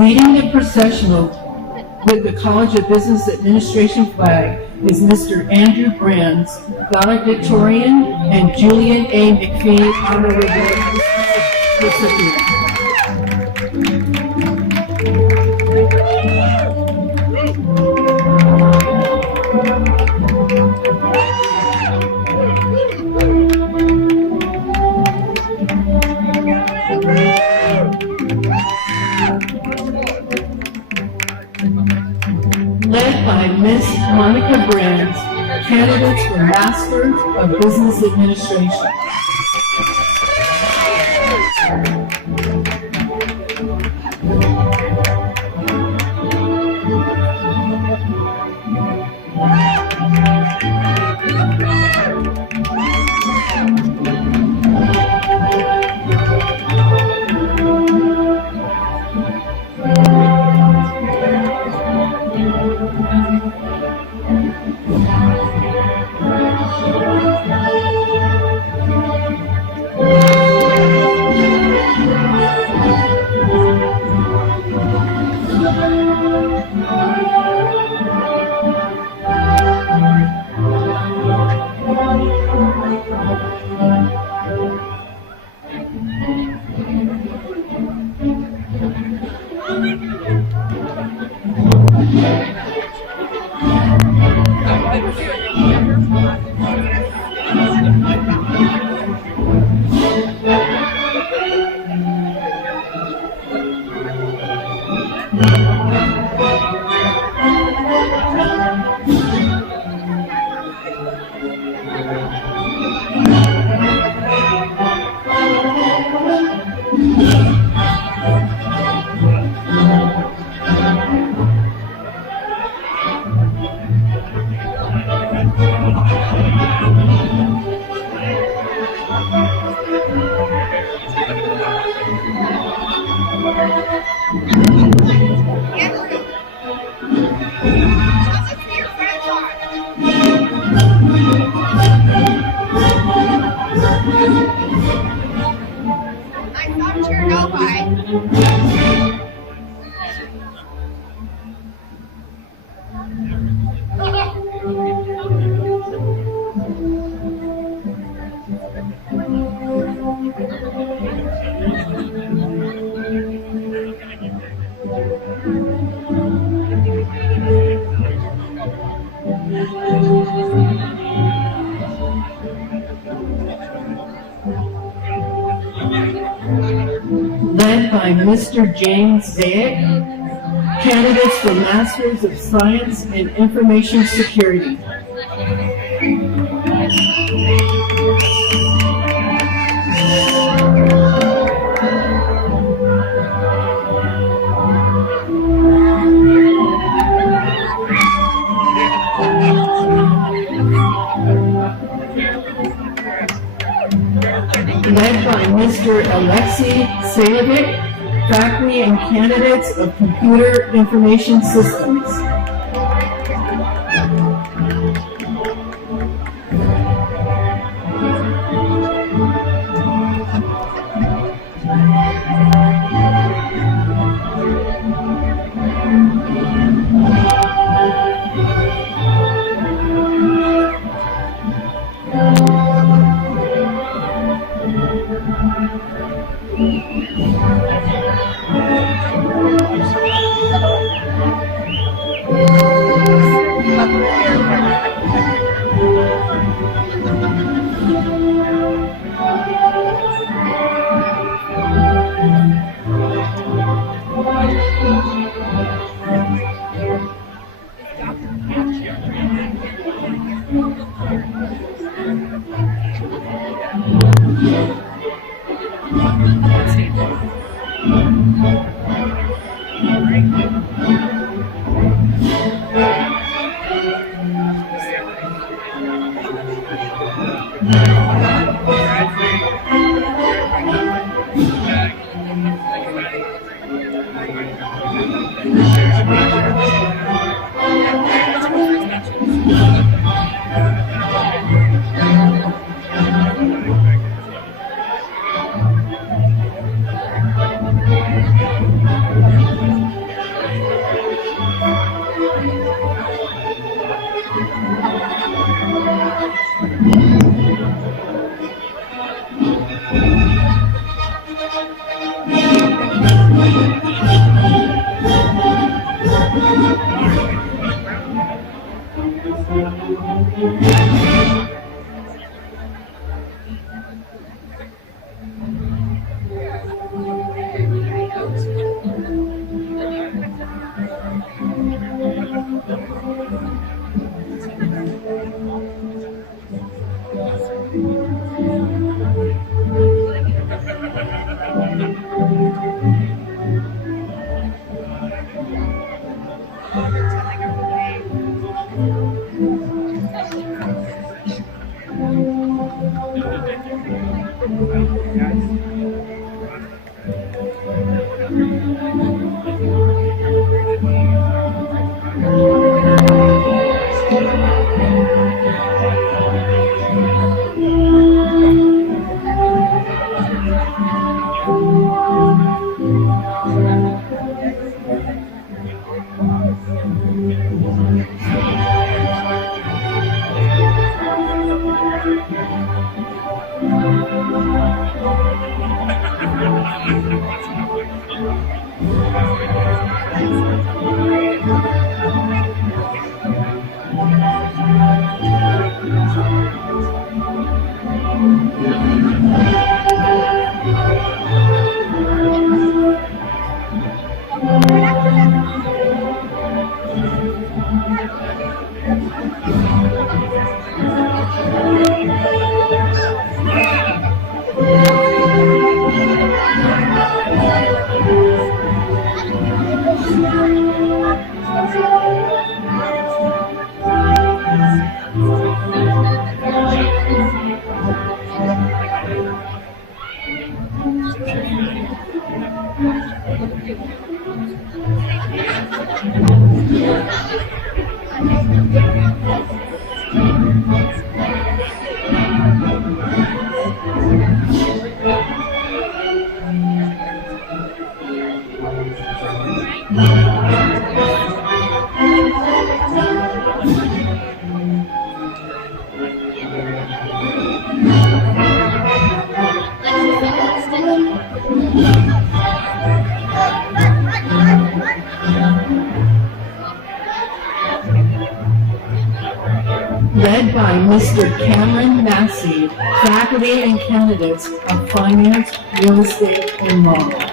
Leading the processional with the College of Business Administration flag is Mr. Andrew Brands, valedictorian, and Julian A. Mcphee, honorary recipient. Led by Miss Monica Brands, candidates for Masters of Business Administration. Led by Mr. James Zayek, candidates for Masters of Science in Information Security. Led by Mr. Alexei Sayovic, faculty and candidates of Computer Information Systems. Led by Mr. Cameron Massey, faculty and candidates of finance, real estate, and law.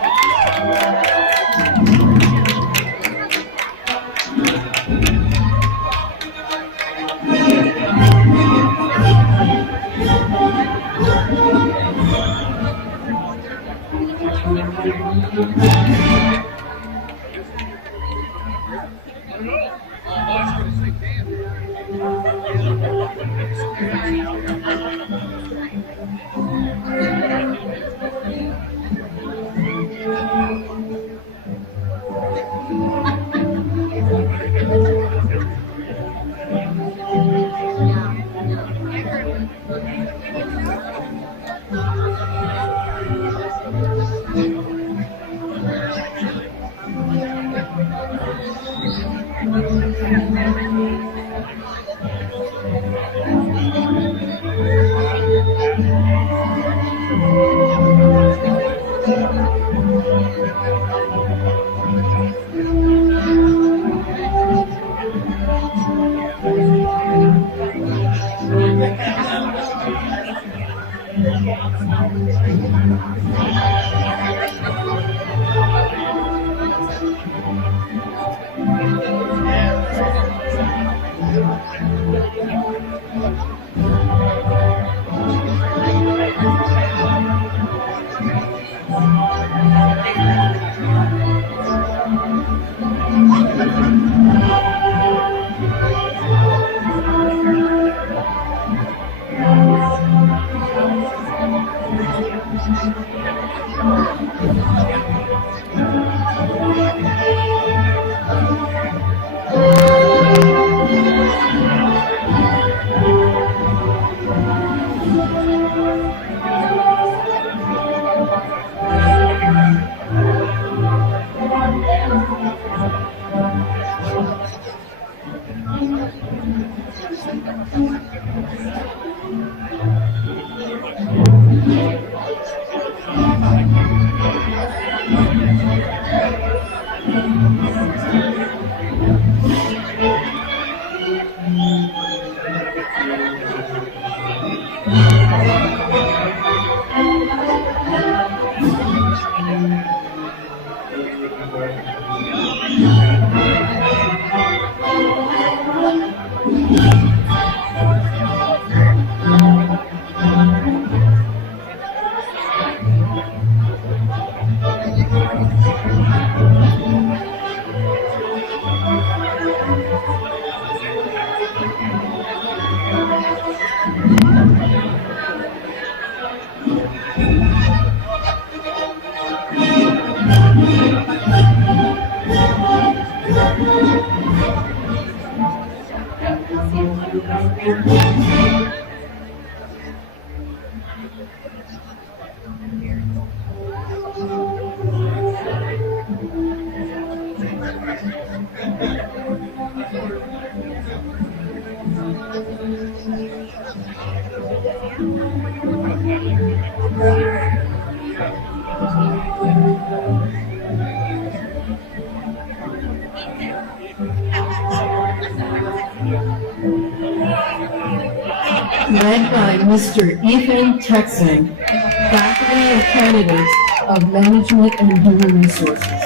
Led by Mr. Ethan Texan, faculty and candidates of Management and Human Resources.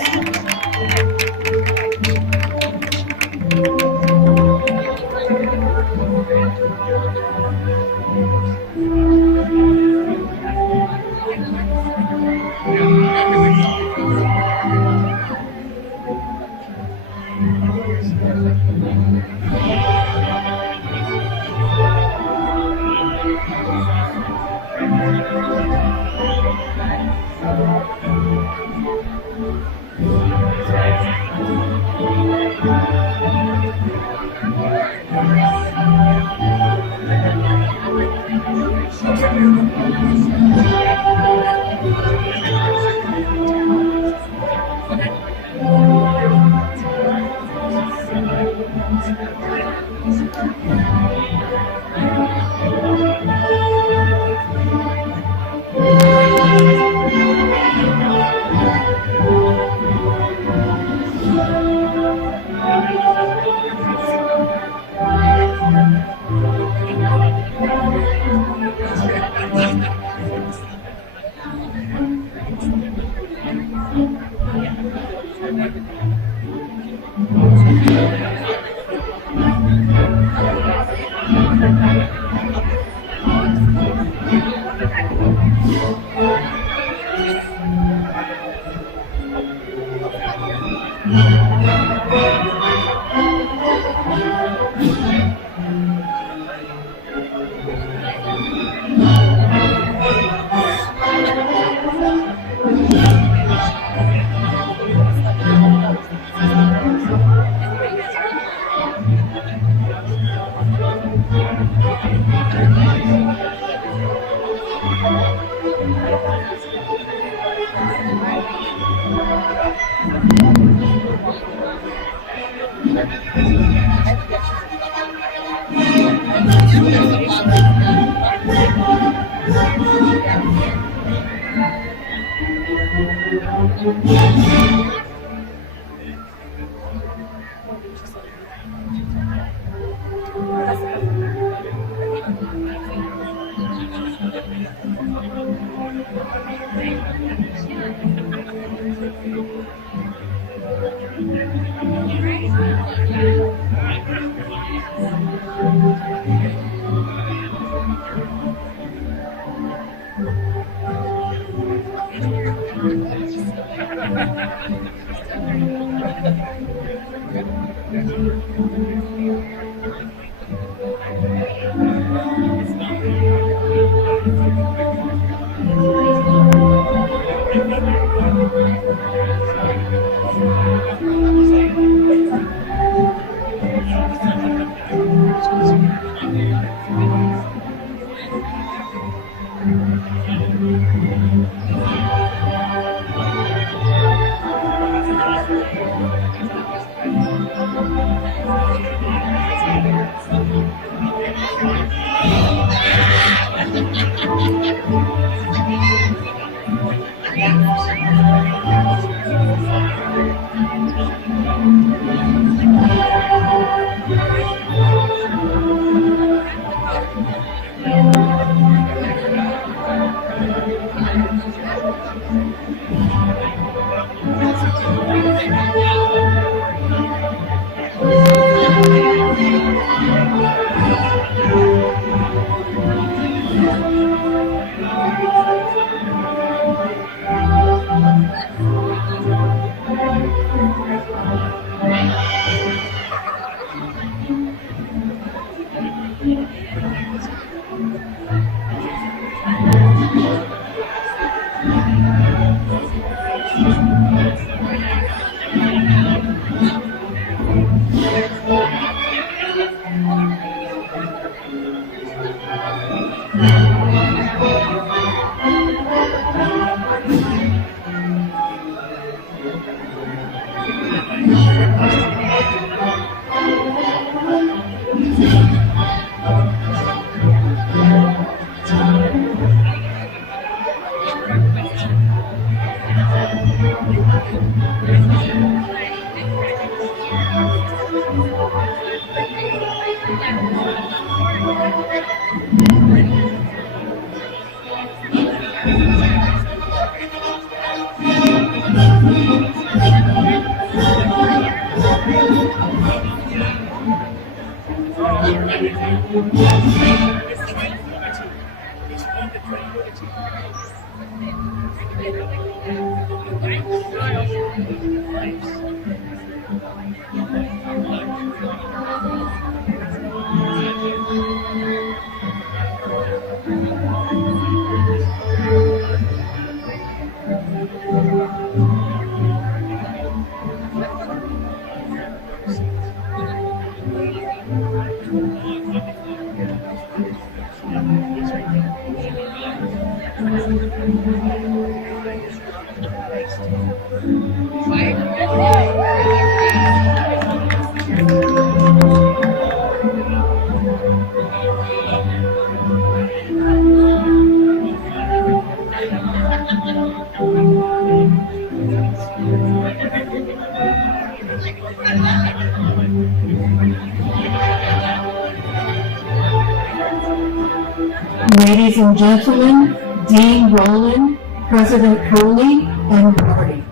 Ladies and gentlemen, Dean Rowland, President Curley, and party.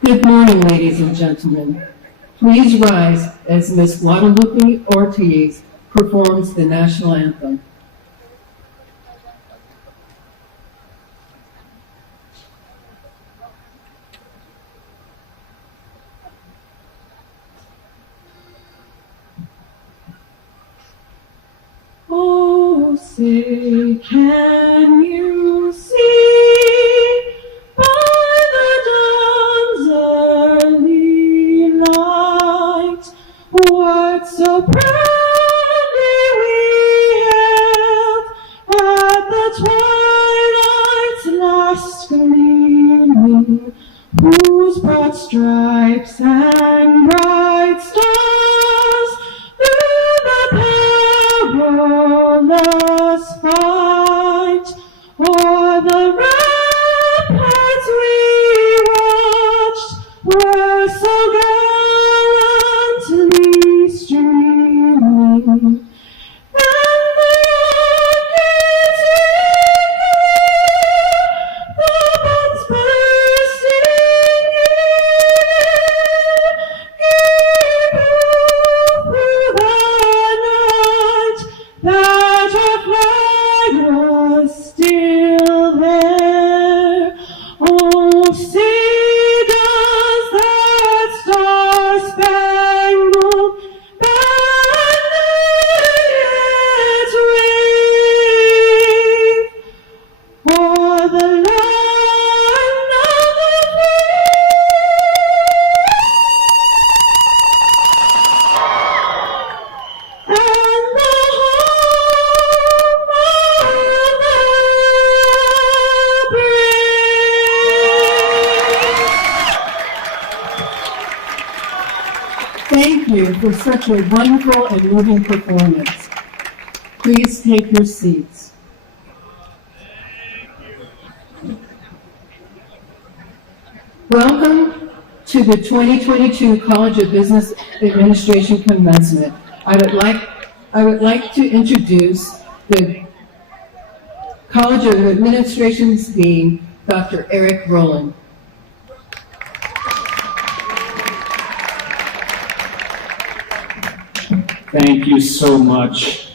Good morning, ladies and gentlemen. Please rise as Ms. Guadalupe Ortiz performs the national anthem. Oh, say, can you see by the dawn's early light what so proudly we hailed at the twilight's last gleaming, whose broad stripes and bright stars through the perilous fight o'er for such a wonderful and moving performance. Please take your seats. Welcome to the 2022 College of Business Administration Commencement. I would like to introduce the College of Administration's Dean, Dr. Eric Rowland. Thank you so much,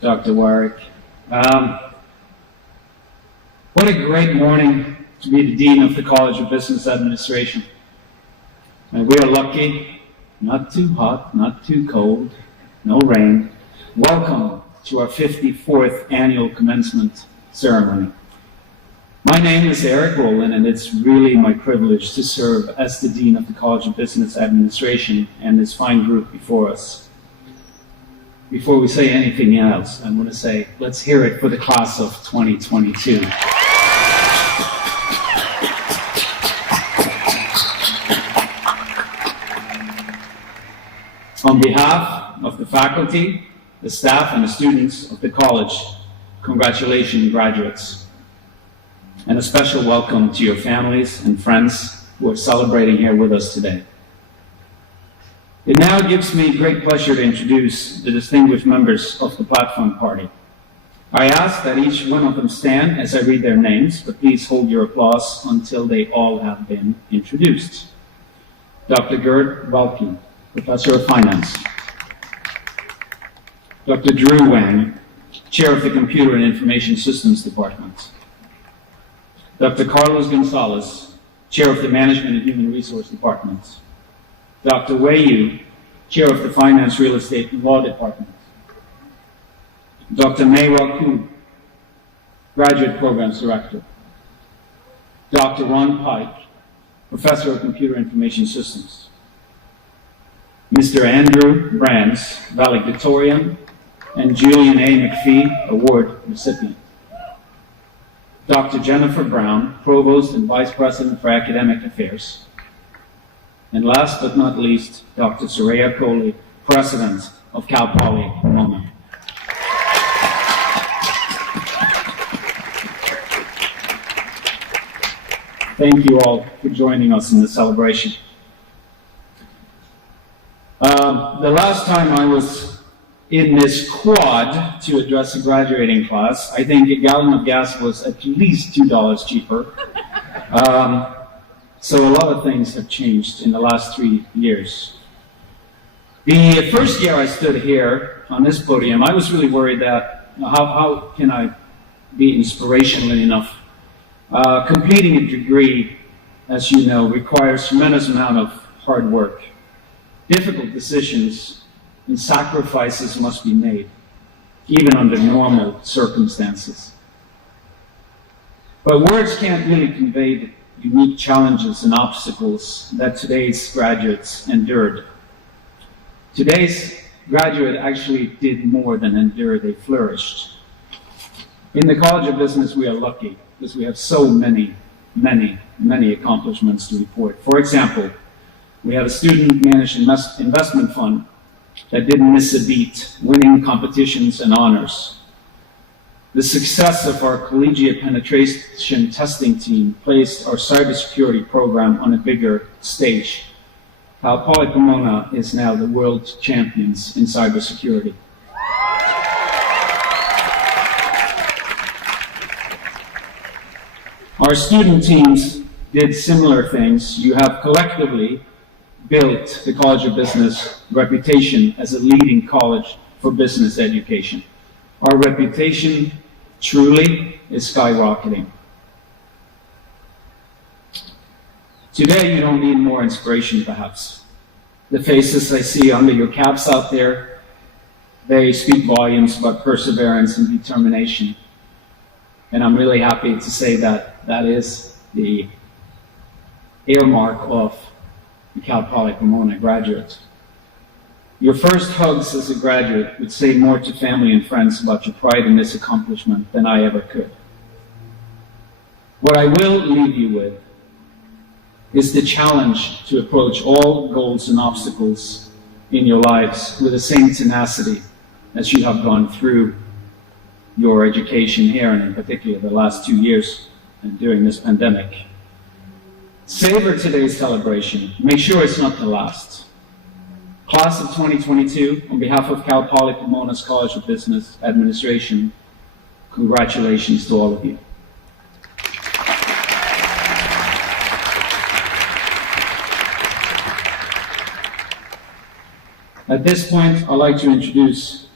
Dr. Warwick. What a great morning to be the Dean of the College of Business Administration. And we are lucky, not too hot, not too cold, no rain. Welcome to our 54th annual commencement ceremony. My name is Eric Rowland, and it's really my privilege to serve as the Dean of the College of Business Administration and this fine group before us. Before we say anything else, I want to say, let's hear it for the class of 2022. On behalf of the faculty, the staff, and the students of the college, congratulations, graduates. And a special welcome to your families and friends who are celebrating here with us today. It now gives me great pleasure to introduce the distinguished members of the platform party. I ask that each one of them stand as I read their names, but please hold your applause until they all have been introduced. Dr. Guadalupe, Professor of Finance. Dr. Drew Wang, Chair of the Computer and Information Systems Department. Dr. Carlos Gonzalez, Chair of the Management and Human Resource Department. Dr. Wei Yu, Chair of the Finance, Real Estate, and Law Department. Dr. Mei Raku, Graduate Programs Director. Dr. Ron Pike, Professor of Computer Information Systems. Mr. Andrew Brands, valedictorian, and Julian A. Mcphee Award recipient. Dr. Jennifer Brown, Provost and Vice President for Academic Affairs. And last but not least, Dr. Soraya Coley, President of Cal Poly Pomona. Thank you all for joining us in the celebration. The last time I was in this quad to address a graduating class, I think a gallon of gas was at least $2 cheaper. So a lot of things have changed in the last 3 years. The first year I stood here on this podium, I was really worried that how can I be inspirational enough? Completing a degree, as you know, requires a tremendous amount of hard work. Difficult decisions and sacrifices must be made, even under normal circumstances. But words can't really convey the unique challenges and obstacles that today's graduates endured. Today's graduate actually did more than endure, they flourished. In the College of Business, we are lucky because we have so many accomplishments to report. For example, we have a student-managed investment fund that didn't miss a beat, winning competitions and honors. The success of our collegiate penetration testing team placed our cybersecurity program on a bigger stage. Cal Poly Pomona is now the world champions in cybersecurity. Our student teams did similar things. You have collectively built the College of Business reputation as a leading college for business education. Our reputation truly is skyrocketing. Today, you don't need more inspiration, perhaps. The faces I see under your caps out there, they speak volumes about perseverance and determination. And I'm really happy to say that that is the earmark of the Cal Poly Pomona graduates. Your first hugs as a graduate would say more to family and friends about your pride in this accomplishment than I ever could. What I will leave you with is the challenge to approach all goals and obstacles in your lives with the same tenacity as you have gone through your education here, and in particular the last 2 years during this pandemic. Savor today's celebration. Make sure it's not the last. Class of 2022, on behalf of Cal Poly Pomona's College of Business Administration, congratulations to all of you. At this point, I'd like to introduce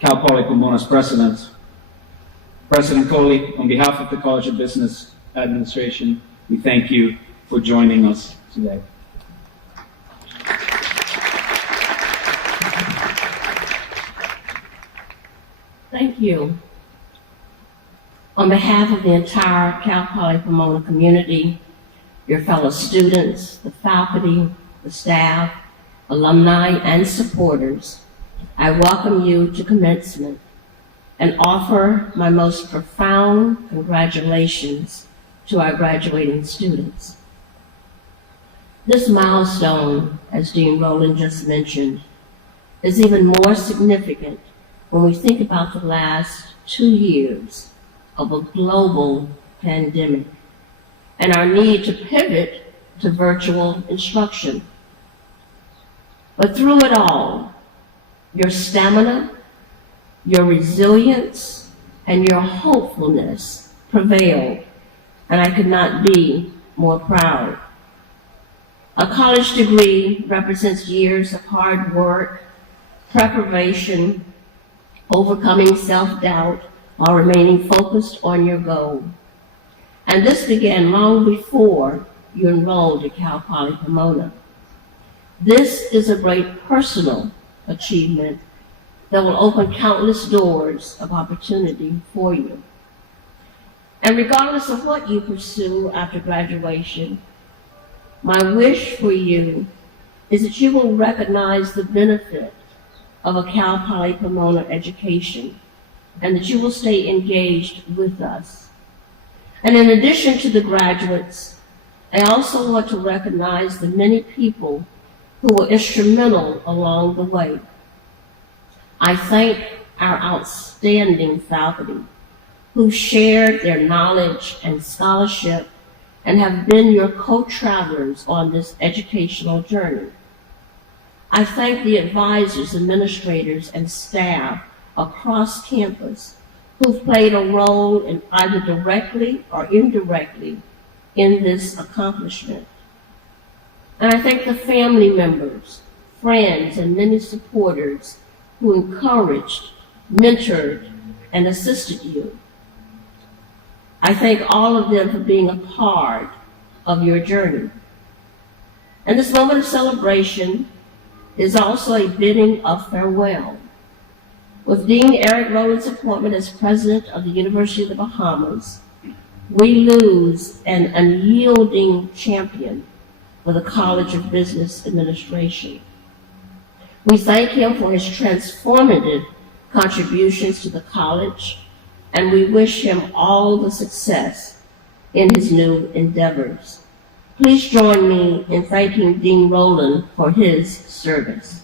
Cal Poly Pomona's president, President Coley. On behalf of the College of Business Administration, we thank you for joining us today. Thank you. On behalf of the entire Cal Poly Pomona community, your fellow students, the faculty, the staff, alumni, and supporters, I welcome you to commencement and offer my most profound congratulations to our graduating students. This milestone, as Dean Rowland just mentioned, is even more significant when we think about the last 2 years of a global pandemic and our need to pivot to virtual instruction. But through it all, your stamina, your resilience, and your hopefulness prevailed, and I could not be more proud. A college degree represents years of hard work, preparation, overcoming self-doubt while remaining focused on your goal. And this began long before you enrolled at Cal Poly Pomona. This is a great personal achievement that will open countless doors of opportunity for you. And regardless of what you pursue after graduation, my wish for you is that you will recognize the benefit of a Cal Poly Pomona education and that you will stay engaged with us. And in addition to the graduates, I also want to recognize the many people who were instrumental along the way. I thank our outstanding faculty who shared their knowledge and scholarship and have been your co-travelers on this educational journey. I thank the advisors, administrators, and staff across campus who've played a role in either directly or indirectly in this accomplishment. And I thank the family members, friends, and many supporters who encouraged, mentored, and assisted you. I thank all of them for being a part of your journey. And this moment of celebration is also a bidding of farewell. With Dean Eric Rowland's appointment as president of the University of the Bahamas, we lose an unyielding champion for the College of Business Administration. We thank him for his transformative contributions to the college, and we wish him all the success in his new endeavors. Please join me in thanking Dean Rowland for his service.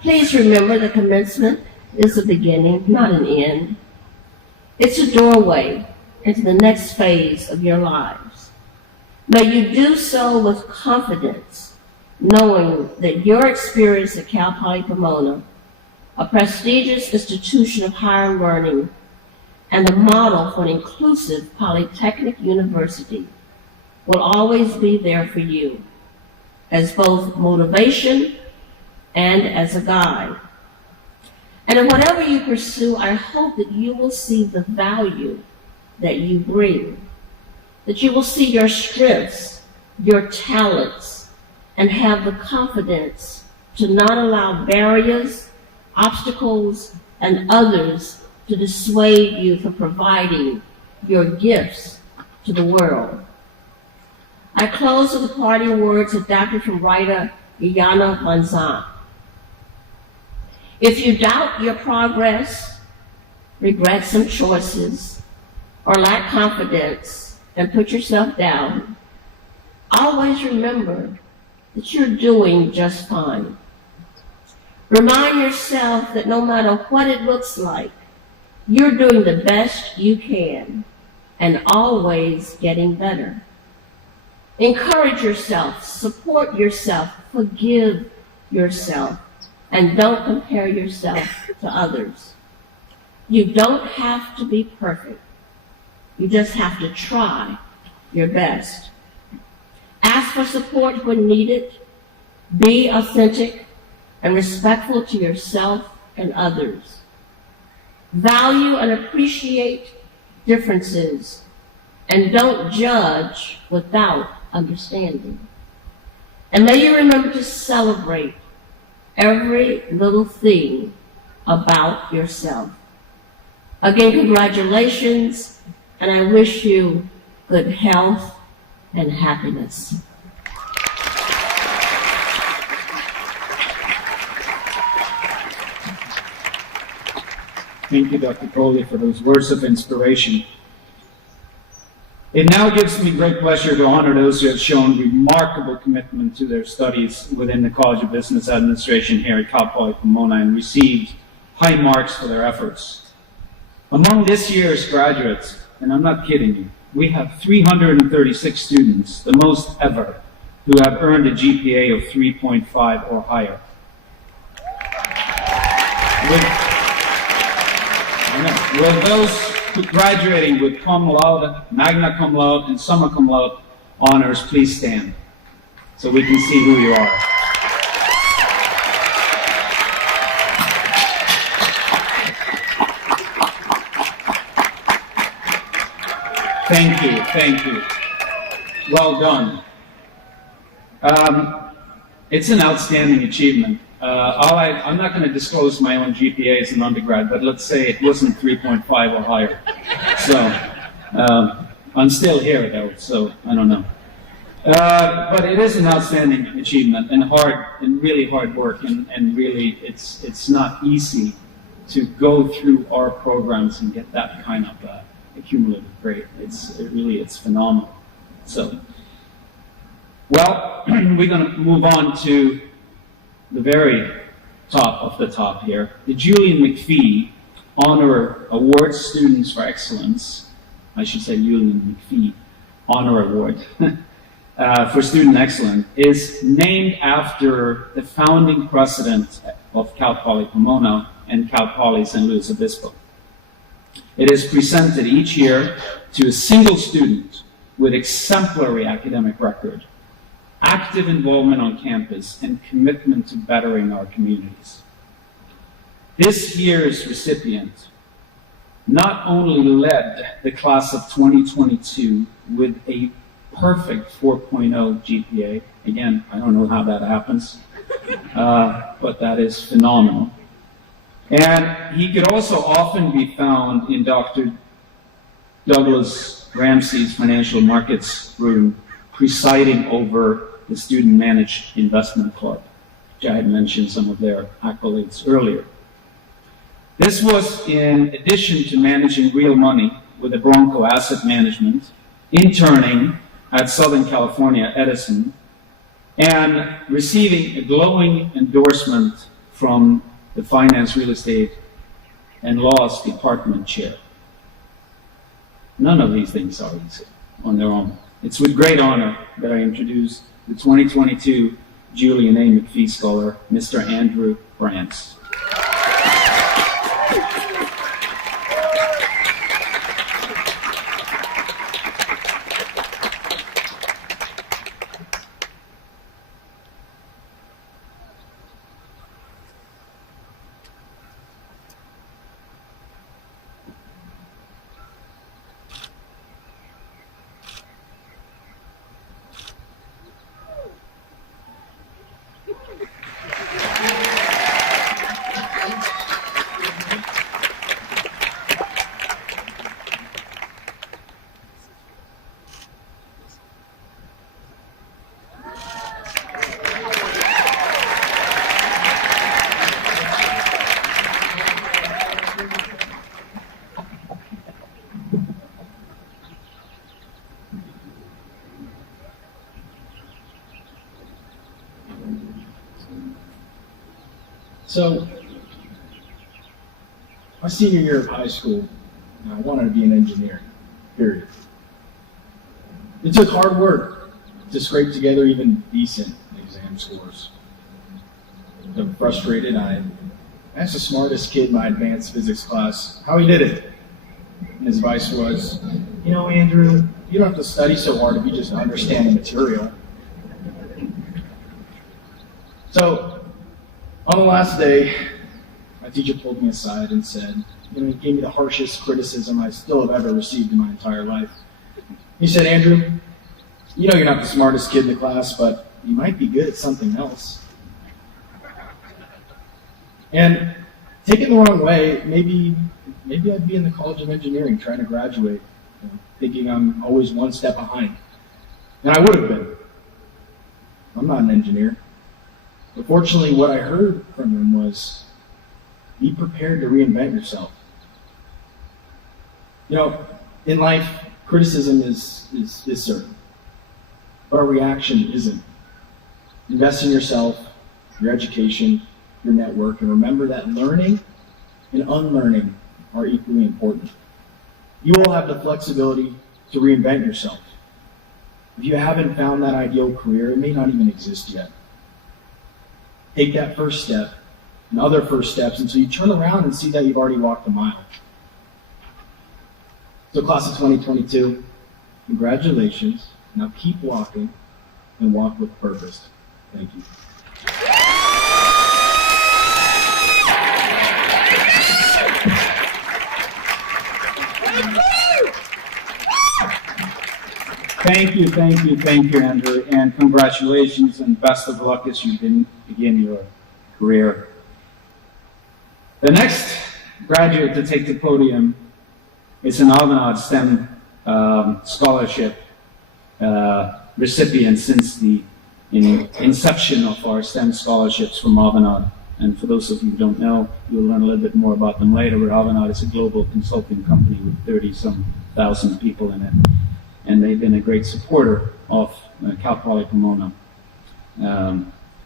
Please remember that commencement is a beginning, not an end. It's a doorway into the next phase of your lives. May you do so with confidence, knowing that your experience at Cal Poly Pomona, a prestigious institution of higher learning and a model for an inclusive polytechnic university, will always be there for you as both motivation and as a guide. And in whatever you pursue, I hope that you will see the value that you bring, that you will see your strengths, your talents, and have the confidence to not allow barriers, obstacles, and others to dissuade you from providing your gifts to the world. I close with the parting words adapted from writer Iyanla Vanzant. If you doubt your progress, regret some choices, or lack confidence and put yourself down, always remember that you're doing just fine. Remind yourself that no matter what it looks like, you're doing the best you can and always getting better. Encourage yourself, support yourself, forgive yourself, and don't compare yourself to others. You don't have to be perfect. You just have to try your best. Ask for support when needed. Be authentic and respectful to yourself and others. Value and appreciate differences, and don't judge without understanding. And may you remember to celebrate every little thing about yourself. Again, congratulations, and I wish you good health and happiness. Thank you, Dr. Coley, for those words of inspiration. It now gives me great pleasure to honor those who have shown remarkable commitment to their studies within the College of Business Administration here at Cal Poly Pomona and received high marks for their efforts. Among this year's graduates, and I'm not kidding you, we have 336 students, the most ever, who have earned a GPA of 3.5 or higher. With those graduating with cum laude, magna cum laude, and summa cum laude honors, please stand so we can see who you are. Thank you, thank you. Well done. It's an outstanding achievement. I'm not going to disclose my own GPA as an undergrad, but let's say it wasn't 3.5 or higher. So I'm still here though, so I don't know. But it is an outstanding achievement and really hard work, and really it's not easy to go through our programs and get that kind of accumulative grade. It's phenomenal. So, well, we're going to move on to the very top of the top here, the Julian Mcphee Honor Award Students for Excellence. I should say Julian Mcphee Honor Award for Student Excellence is named after the founding president of Cal Poly Pomona and Cal Poly San Luis Obispo. It is presented each year to a single student with exemplary academic record, active involvement on campus, and commitment to bettering our communities. This year's recipient not only led the class of 2022 with a perfect 4.0 GPA, again, I don't know how that happens, but that is phenomenal. And he could also often be found in Dr. Douglas Ramsey's financial markets room, presiding over the Student Managed Investment Club, which I had mentioned some of their accolades earlier. This was in addition to managing real money with the Bronco Asset Management, interning at Southern California Edison, and receiving a glowing endorsement from the Finance, Real Estate, and Laws Department Chair. None of these things are easy on their own. It's with great honor that I introduce the 2022 Julian A. Mcphee Scholar, Mr. Andrew Brands. So, my senior year of high school, I wanted to be an engineer, period. It took hard work to scrape together even decent exam scores. I'm frustrated. I asked the smartest kid in my advanced physics class how he did it. And his advice was, you know, Andrew, you don't have to study so hard if you just understand the material. So, on the last day, my teacher pulled me aside and said, you know, he gave me the harshest criticism I still have ever received in my entire life. He said, Andrew, you know you're not the smartest kid in the class, but you might be good at something else. And take it the wrong way, maybe I'd be in the College of Engineering trying to graduate, you know, thinking I'm always one step behind. And I would have been. I'm not an engineer. But fortunately, what I heard from him was, be prepared to reinvent yourself. You know, in life, criticism is certain, but our reaction isn't. Invest in yourself, your education, your network, and remember that learning and unlearning are equally important. You all have the flexibility to reinvent yourself. If you haven't found that ideal career, it may not even exist yet. Take that first step and other first steps until you turn around and see that you've already walked a mile. So class of 2022, congratulations. Now keep walking and walk with purpose. Thank you. Thank you, Andrew, and congratulations and best of luck as you begin your career. The next graduate to take the podium is an Avanade STEM scholarship recipient since the inception of our STEM scholarships from Avanade. And for those of you who don't know, you'll learn a little bit more about them later, where Avanade is a global consulting company with 30-some thousand people in it. And they've been a great supporter of Cal Poly Pomona.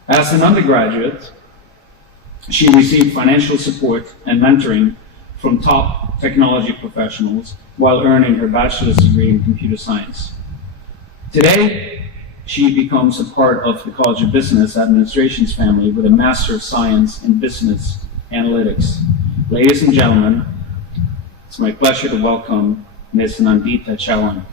As an undergraduate, she received financial support and mentoring from top technology professionals while earning her bachelor's degree in computer science. Today, she becomes a part of the College of Business Administration's family with a Master of Science in Business Analytics. Ladies and gentlemen, it's my pleasure to welcome Ms. Nandita Chawan.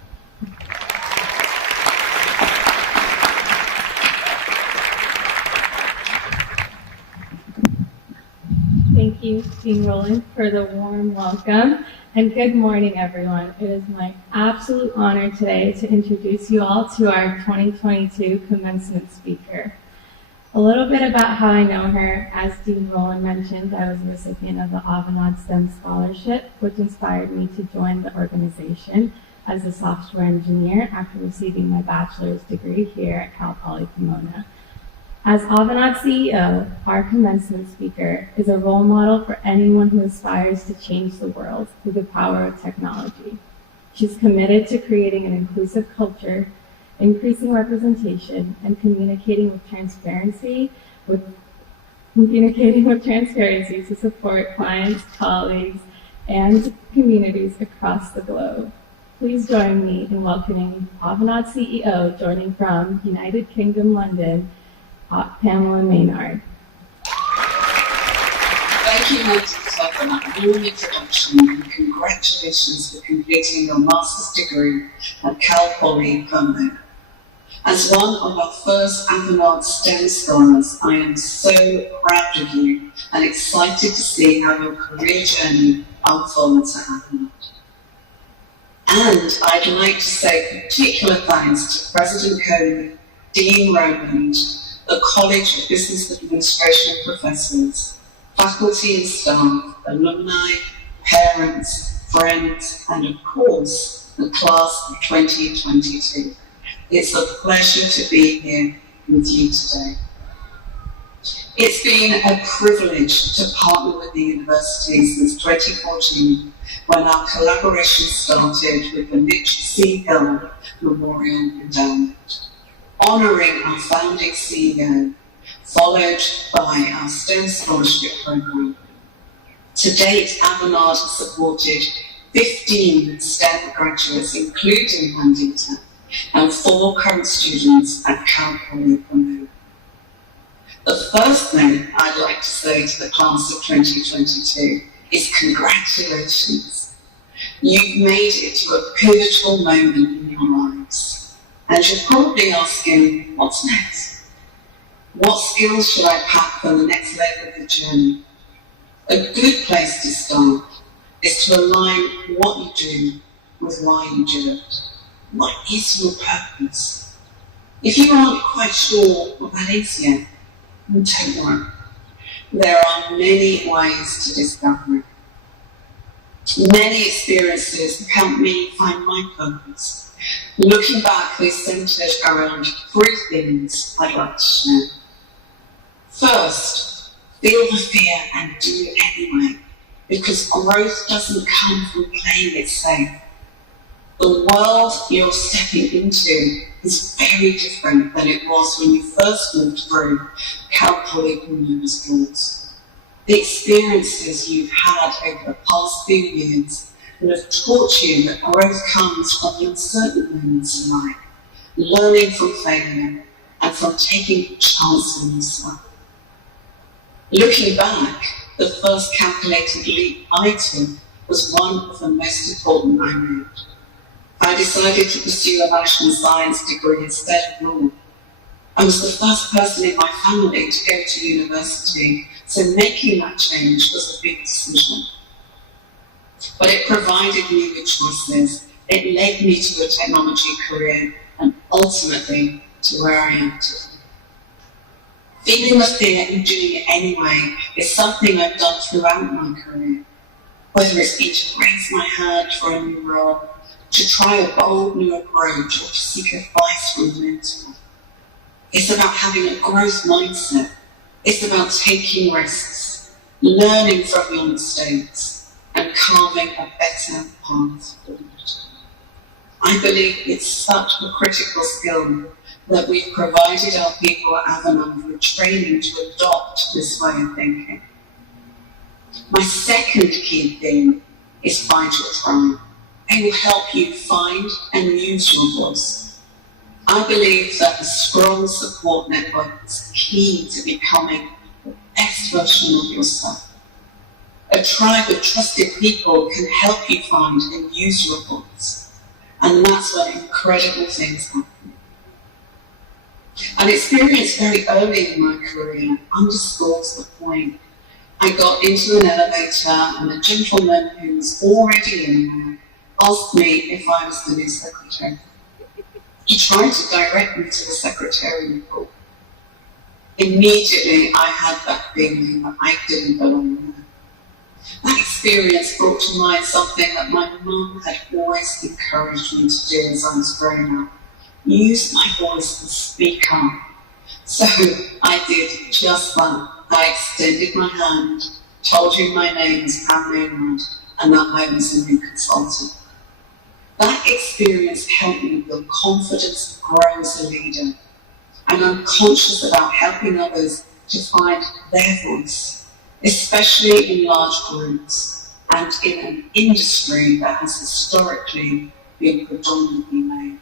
Thank you, Dean Rowland, for the warm welcome, and good morning, everyone. It is my absolute honor today to introduce you all to our 2022 commencement speaker. A little bit about how I know her. As Dean Rowland mentioned, I was a recipient of the Avanade STEM Scholarship, which inspired me to join the organization as a software engineer after receiving my bachelor's degree here at Cal Poly Pomona. As Avanade CEO, our commencement speaker is a role model for anyone who aspires to change the world through the power of technology. She's committed to creating an inclusive culture, increasing representation, and communicating with transparency to support clients, colleagues, and communities across the globe. Please join me in welcoming Avanade CEO, joining from United Kingdom, London, Pamela Maynard. Thank you, Nancy, for that warm introduction, and congratulations for completing your master's degree at Cal Poly Pomona. As one of our first Avanade STEM scholars, I am so proud of you and excited to see how your career journey unfolds at Avanade. And I'd like to say particular thanks to President Coney, Dean Rowland, the College of Business Administration professors, faculty and staff, alumni, parents, friends, and of course, the class of 2022. It's a pleasure to be here with you today. It's been a privilege to partner with the university since 2014, when our collaboration started with the Mcphee Memorial Endowment, honouring our founding CEO followed by our STEM scholarship program. To date, Avanade has supported 15 STEM graduates, including Huntington, and 4 current students at Cal Poly Pomona. The first thing I'd like to say to the class of 2022 is congratulations. You've made it to a pivotal moment in your lives, and you're probably asking, what's next? What skills should I pack for the next leg of the journey? A good place to start is to align what you do with why you do it. What is your purpose? If you aren't quite sure what that is yet, then don't worry. There are many ways to discover it. Many experiences have helped me find my purpose. Looking back, they centered around 3 things I'd like to share. First, feel the fear and do it anyway, because growth doesn't come from playing it safe. The world you're stepping into is very different than it was when you first moved through Cal Poly Pomona's doors. The experiences you've had over the past few years will have taught you that growth comes from the uncertain moments in life, learning from failure, and from taking a chance on yourself. Looking back, the first calculated leap I took was one of the most important I made. I decided to pursue a management science degree instead of law. I was the first person in my family to go to university, so making that change was a big decision. But it provided me with choices. It led me to a technology career and ultimately to where I am today. Feeling the fear and doing it anyway is something I've done throughout my career. Whether it's been to raise my hand for a new role, to try a bold new approach, or to seek advice from a mentor. It's about having a growth mindset. It's about taking risks, learning from your mistakes, and carving a better path forward. I believe it's such a critical skill that we've provided our people at Avanade with training to adopt this way of thinking. My second key theme is find your tribe. It will help you find and use your voice. I believe that a strong support network is key to becoming the best version of yourself. A tribe of trusted people can help you find and use your voice, and that's when incredible things happen. An experience very early in my career underscores the point. I got into an elevator and a gentleman who was already in there asked me if I was the new secretary. He tried to direct me to the secretarial pool. Immediately I had that feeling that I didn't belong there. That experience brought to mind something that my mum had always encouraged me to do as I was growing up. Use my voice and speak up. So I did just that. I extended my hand, told him my name was Pam Maynard, and that I was a new consultant. That experience helped me build confidence and grow as a leader. And I'm conscious about helping others to find their voice, especially in large groups and in an industry that has historically been predominantly male.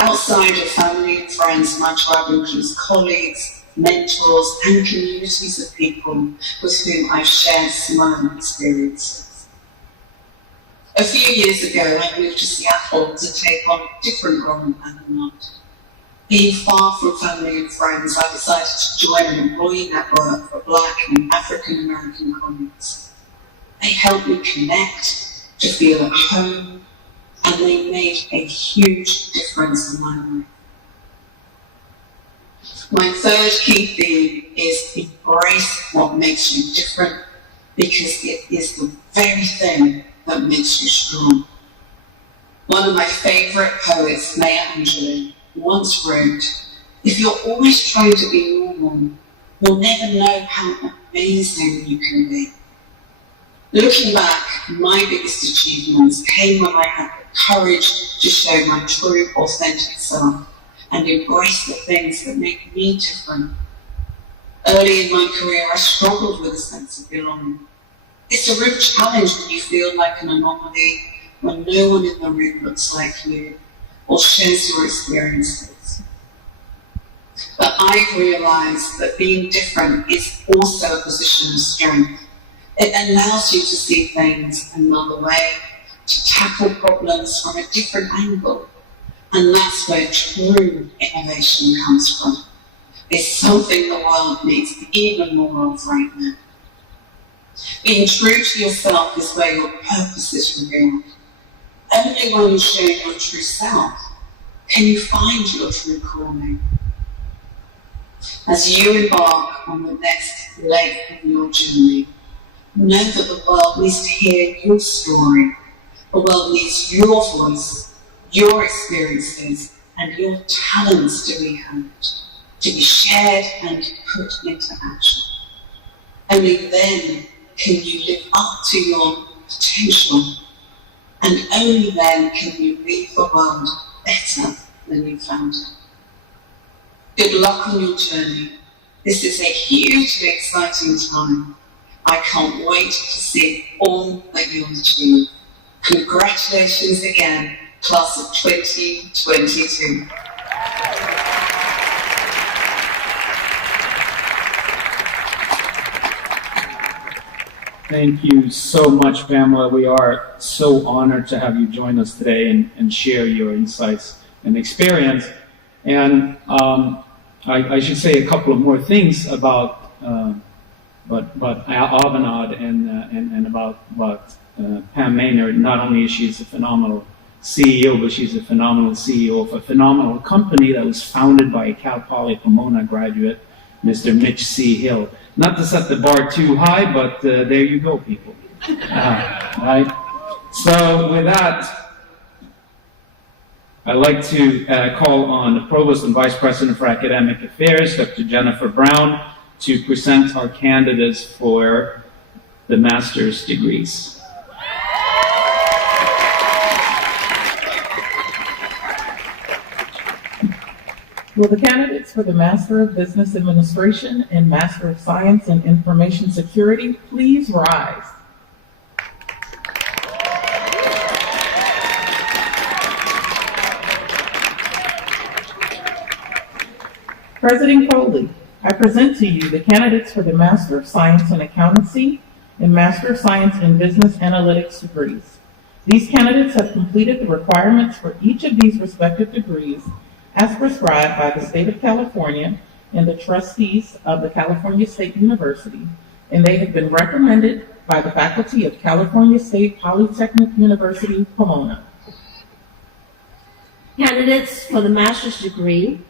Outside of family and friends, my tribe includes colleagues, mentors, and communities of people with whom I've shared similar experiences. A few years ago, I moved to Seattle to take on a different role at Avanade. Being far from family and friends, I decided to join an employee network for Black and African American colleagues. They helped me connect, to feel at home, and they made a huge difference in my life. My third key theme is embrace what makes you different, because it is the very thing that makes you strong. One of my favorite poets, Maya Angelou, once wrote, "If you're always trying to be normal, you'll never know how amazing you can be." Looking back, my biggest achievements came when I had the courage to show my true, authentic self, and embrace the things that make me different. Early in my career, I struggled with a sense of belonging. It's a real challenge when you feel like an anomaly, when no one in the room looks like you or shares your experiences. But I've realized that being different is also a position of strength. It allows you to see things another way, to tackle problems from a different angle. And that's where true innovation comes from. It's something the world needs even more of right now. Being true to yourself is where your purpose is revealed. Only when you show your true self can you find your true calling. As you embark on the next leg of your journey, know that the world needs to hear your story. The world needs your voice, your experiences, and your talents to be heard, to be shared and put into action. Only then can you live up to your potential, and only then can you leave the world better than you found it. Good luck on your journey. This is a hugely exciting time. I can't wait to see all that you'll achieve. Congratulations again, class of 2022. Thank you so much, Pamela. We are so honored to have you join us today and share your insights and experience. And I should say a couple of more things about Avanade and about Pam Maynard. Not only is she a phenomenal CEO, but she's a phenomenal CEO of a phenomenal company that was founded by a Cal Poly Pomona graduate, Mr. Mitch C. Hill. Not to set the bar too high, but there you go, people. Right? So with that, I'd like to call on the Provost and Vice President for Academic Affairs, Dr. Jennifer Brown, to present our candidates for the master's degrees. Will the candidates for the Master of Business Administration and Master of Science in Information Security please rise? President Coley, I present to you the candidates for the Master of Science in Accountancy and Master of Science in Business Analytics degrees. These candidates have completed the requirements for each of these respective degrees as prescribed by the State of California and the trustees of the California State University, and they have been recommended by the faculty of California State Polytechnic University, Pomona. Candidates for the master's degree,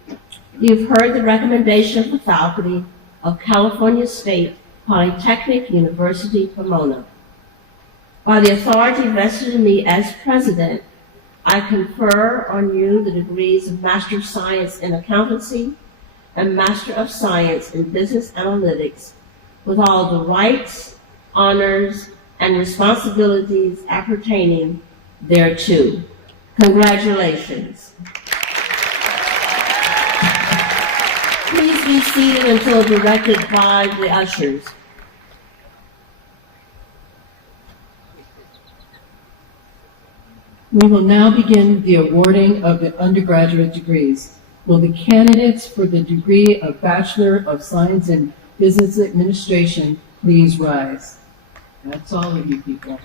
you've heard the recommendation of the faculty of California State Polytechnic University, Pomona. By the authority vested in me as president, I confer on you the degrees of Master of Science in Accountancy and Master of Science in Business Analytics with all the rights, honors, and responsibilities appertaining thereto. Congratulations. Please be seated until directed by the ushers. We will now begin the awarding of the undergraduate degrees. Will the candidates for the degree of Bachelor of Science in Business Administration please rise? That's all of you people.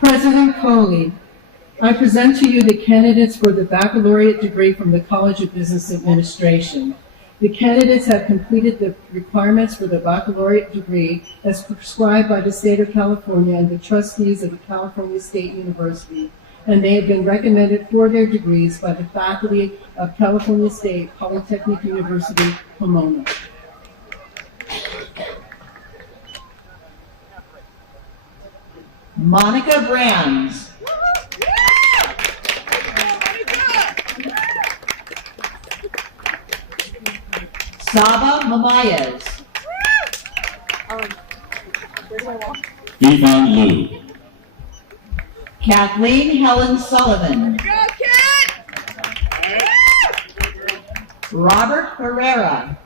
President Coley, I present to you the candidates for the baccalaureate degree from the College of Business Administration. The candidates have completed the requirements for the baccalaureate degree as prescribed by the State of California and the trustees of the California State University, and they have been recommended for their degrees by the faculty of California State Polytechnic University, Pomona. Monica Brands. Saba Mamayas. Ethan Liu. Kathleen Helen Sullivan. Robert Herrera.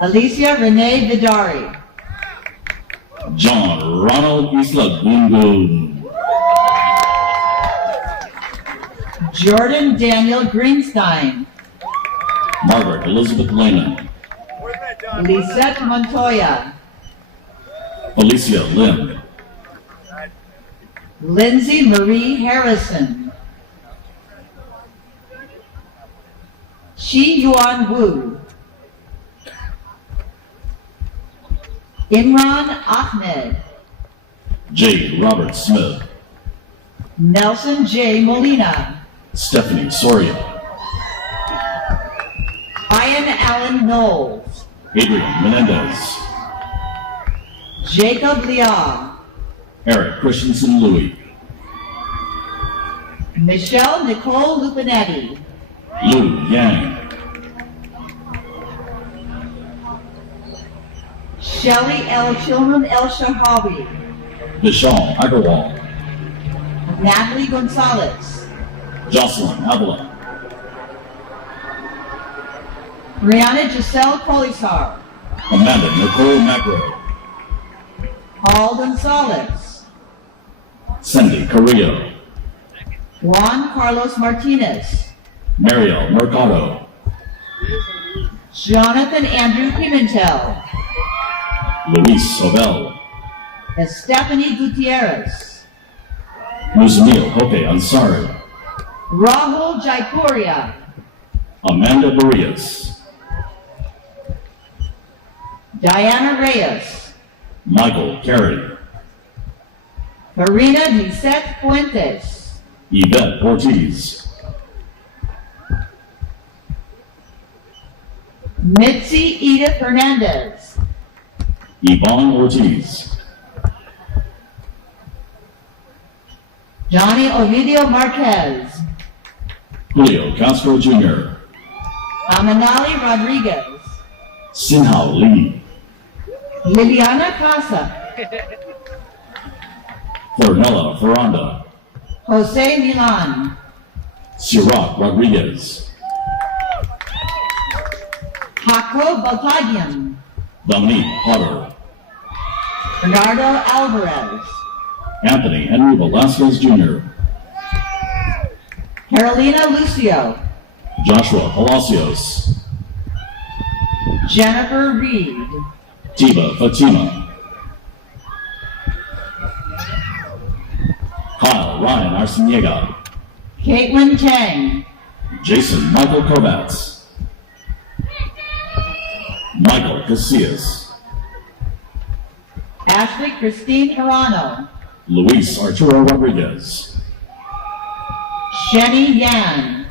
Alicia Renee Vidari. John Ronald Isla Gungun. Jordan Daniel Greenstein. Margaret Elizabeth Lehman. Lisette Montoya. Felicia Lim. Lindsay Marie Harrison. Chi Yuan Wu. Imran Ahmed. J. Robert Smith. Nelson J. Molina. Stephanie Soria. Ian Allen Knowles. Adrian Menendez. Jacob Liao. Eric Christensen Louis. Michelle Nicole Lupinetti. Lou Yang. Shelley L. Chilman El Shahawi. Vishal Agarwal. Natalie Gonzalez. Jocelyn Avila. Brianna Giselle Colisar. Amanda Nicole Magro. Paul Gonzalez. Cindy Carrillo. Juan Carlos Martinez. Mariel Mercado. Jonathan Andrew Pimentel. Luis Sobel. Stephanie Gutierrez. Muzamil Hope Ansari. Rahul Jaipuria. Amanda Barrias. Diana Reyes. Michael Carey. Karina Lisette Fuentes. Yvette Ortiz. Mitzi Edith Hernandez. Yvonne Ortiz. Johnny Ovidio Marquez. Julio Castro Jr. Amanali Rodriguez. Sinhao Lee. Liliana Casa. Fernella Ferranda. Jose Milan. Sirach Rodriguez. Jaco Baltadian. Dominique Potter. Bernardo Alvarez. Anthony Henry Velasquez Jr. Carolina Lucio. Joshua Palacios. Jennifer Reed. Tiva Fatima. Kyle Ryan Arciniega. Caitlin Chang. Jason Michael Kovacs. Michael Casillas. Ashley Christine Hirano. Luis Arturo Rodriguez. Shenny Yan.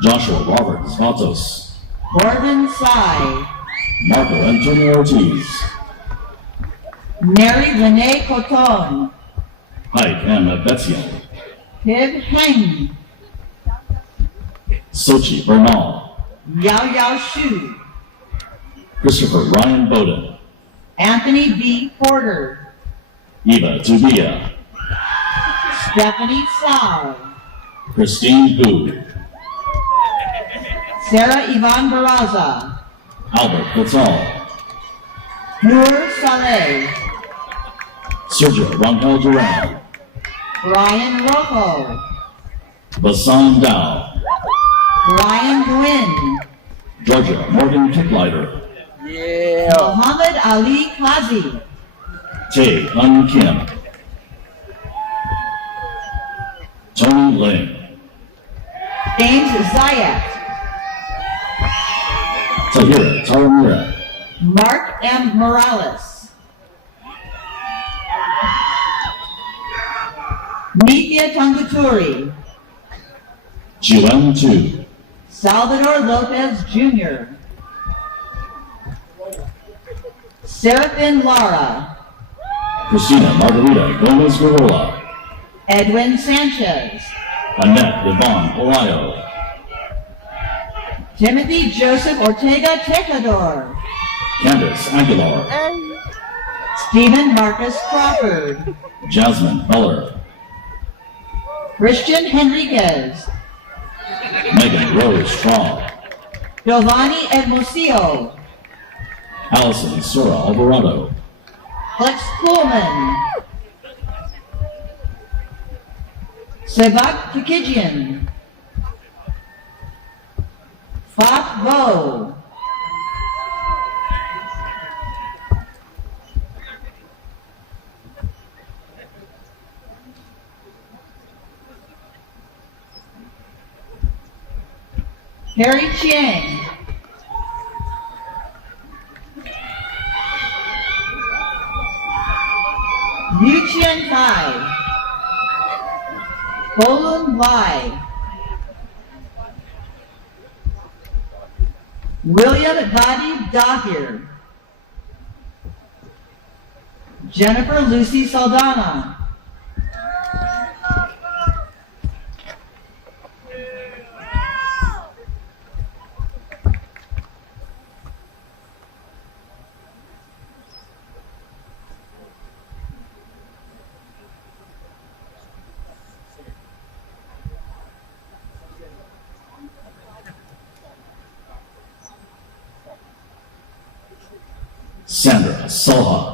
Joshua Robert Vatos. Gordon Sai. Marco Antonio Ortiz. Mary Renee Coton. Ike M. Betzian. Pib Heng. Sochi Bernal. Yao Yao Shu. Christopher Ryan Bowden. Anthony B. Porter. Eva Tubia. Stephanie Sao. Christine Hu. Sarah Yvonne Barraza. Albert Patel. Noor Saleh. Sergio Rangel Duran. Brian Rojo. Basan Dow. Brian Gwynn. Georgia Morgan Kicklighter. Muhammad Ali Kazi. Tae Hun Kim. Tony Ling. James Zayat. Tahira Taramura. Mark M. Morales. Nithya Tanguturi. Jiwen Tu. Salvador Lopez Jr. Seraphin Lara. Christina Margarita Gomez Garola. Edwin Sanchez. Annette Yvonne Palayo. Timothy Joseph Ortega Tejador. Candace Aguilar. Stephen Marcus Crawford. Jasmine Beller. Christian Henriquez. Megan Rose Straw. Giovanni Hermosillo. Allison Sora Alvarado. Flex Coolman. Sevak Kikijian. Fat Vo. Harry Chiang. Yu Chen Tai. Bolun Lai. William Gadi Dahir. Jennifer Lucy Saldana. Sandra Soha.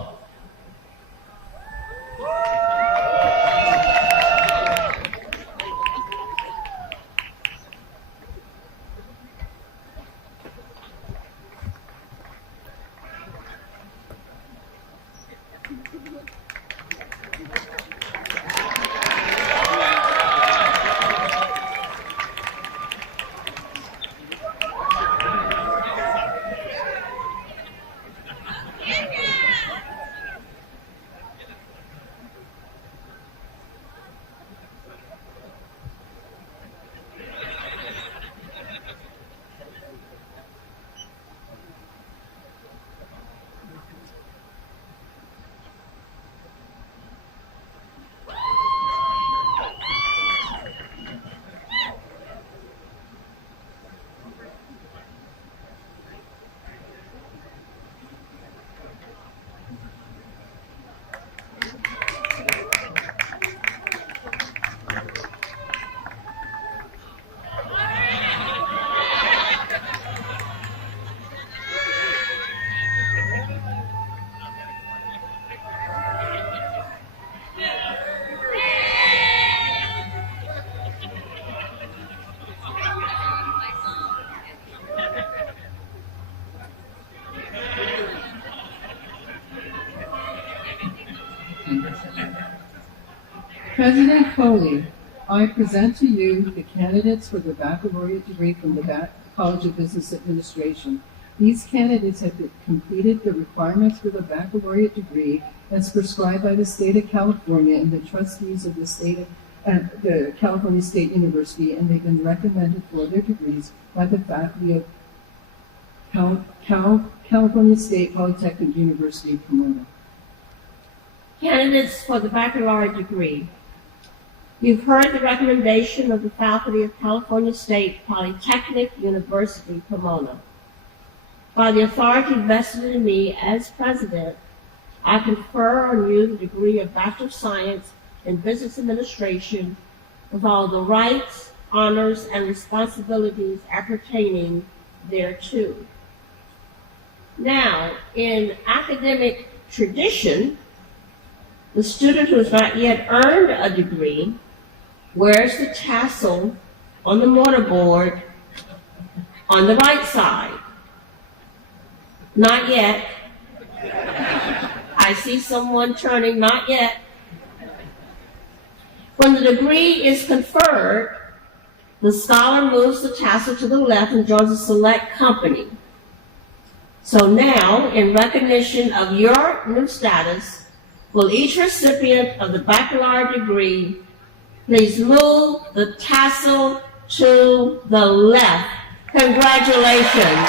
President Foley, I present to you the candidates for the baccalaureate degree from the College of Business Administration. These candidates have completed the requirements for the baccalaureate degree as prescribed by the state of California and the trustees of the California State University, and they've been recommended for their degrees by the faculty of California State Polytechnic University, Pomona. Candidates for the baccalaureate degree. You've heard the recommendation of the faculty of California State Polytechnic University, Pomona. By the authority vested in me as president, I confer on you the degree of Bachelor of Science in Business Administration with all the rights, honors, and responsibilities appertaining thereto. Now, in academic tradition, the student who has not yet earned a degree wears the tassel on the mortarboard on the right side. Not yet. I see someone turning, not yet. When the degree is conferred, the scholar moves the tassel to the left and joins a select company. So now, in recognition of your new status, will each recipient of the baccalaureate degree please move the tassel to the left? Congratulations.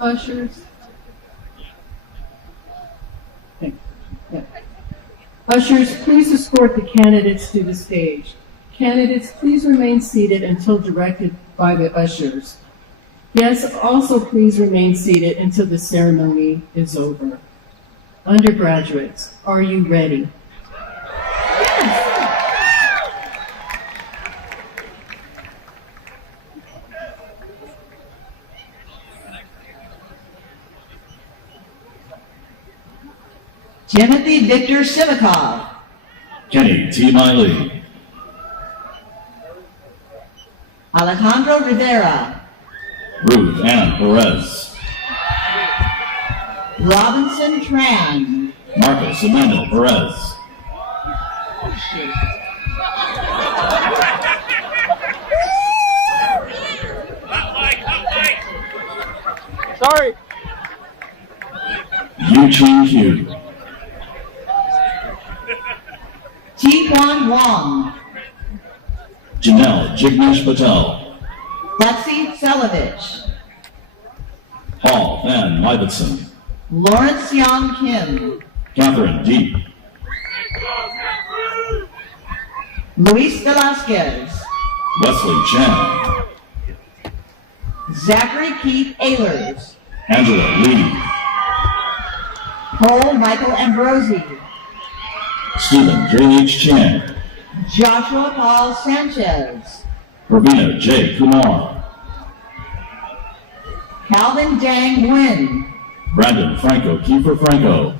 Ushers. Yeah. Ushers, please escort the candidates to the stage. Candidates, please remain seated until directed by the ushers. Guests, also please remain seated until the ceremony is over. Undergraduates, are you ready? Timothy Victor Sivikov. Kenny T. Miley. Alejandro Rivera. Ruth Ann Perez. Robinson Tran. Marcos Emmanuel Perez. Sorry. Eugene Hugh. T-Juan Wong. Janelle Jignesh Patel. Lexi Celovich. Paul Van Ibbotson. Lawrence Young Kim. Catherine Deep. Luis Velasquez. Wesley Chan. Zachary Keith Ehlers. Angela Lee. Cole Michael Ambrosi. Stephen J. H. Chan. Joshua Paul Sanchez. Ravina J. Kumar. Calvin Dang Nguyen. Brandon Franco Kiefer Franco.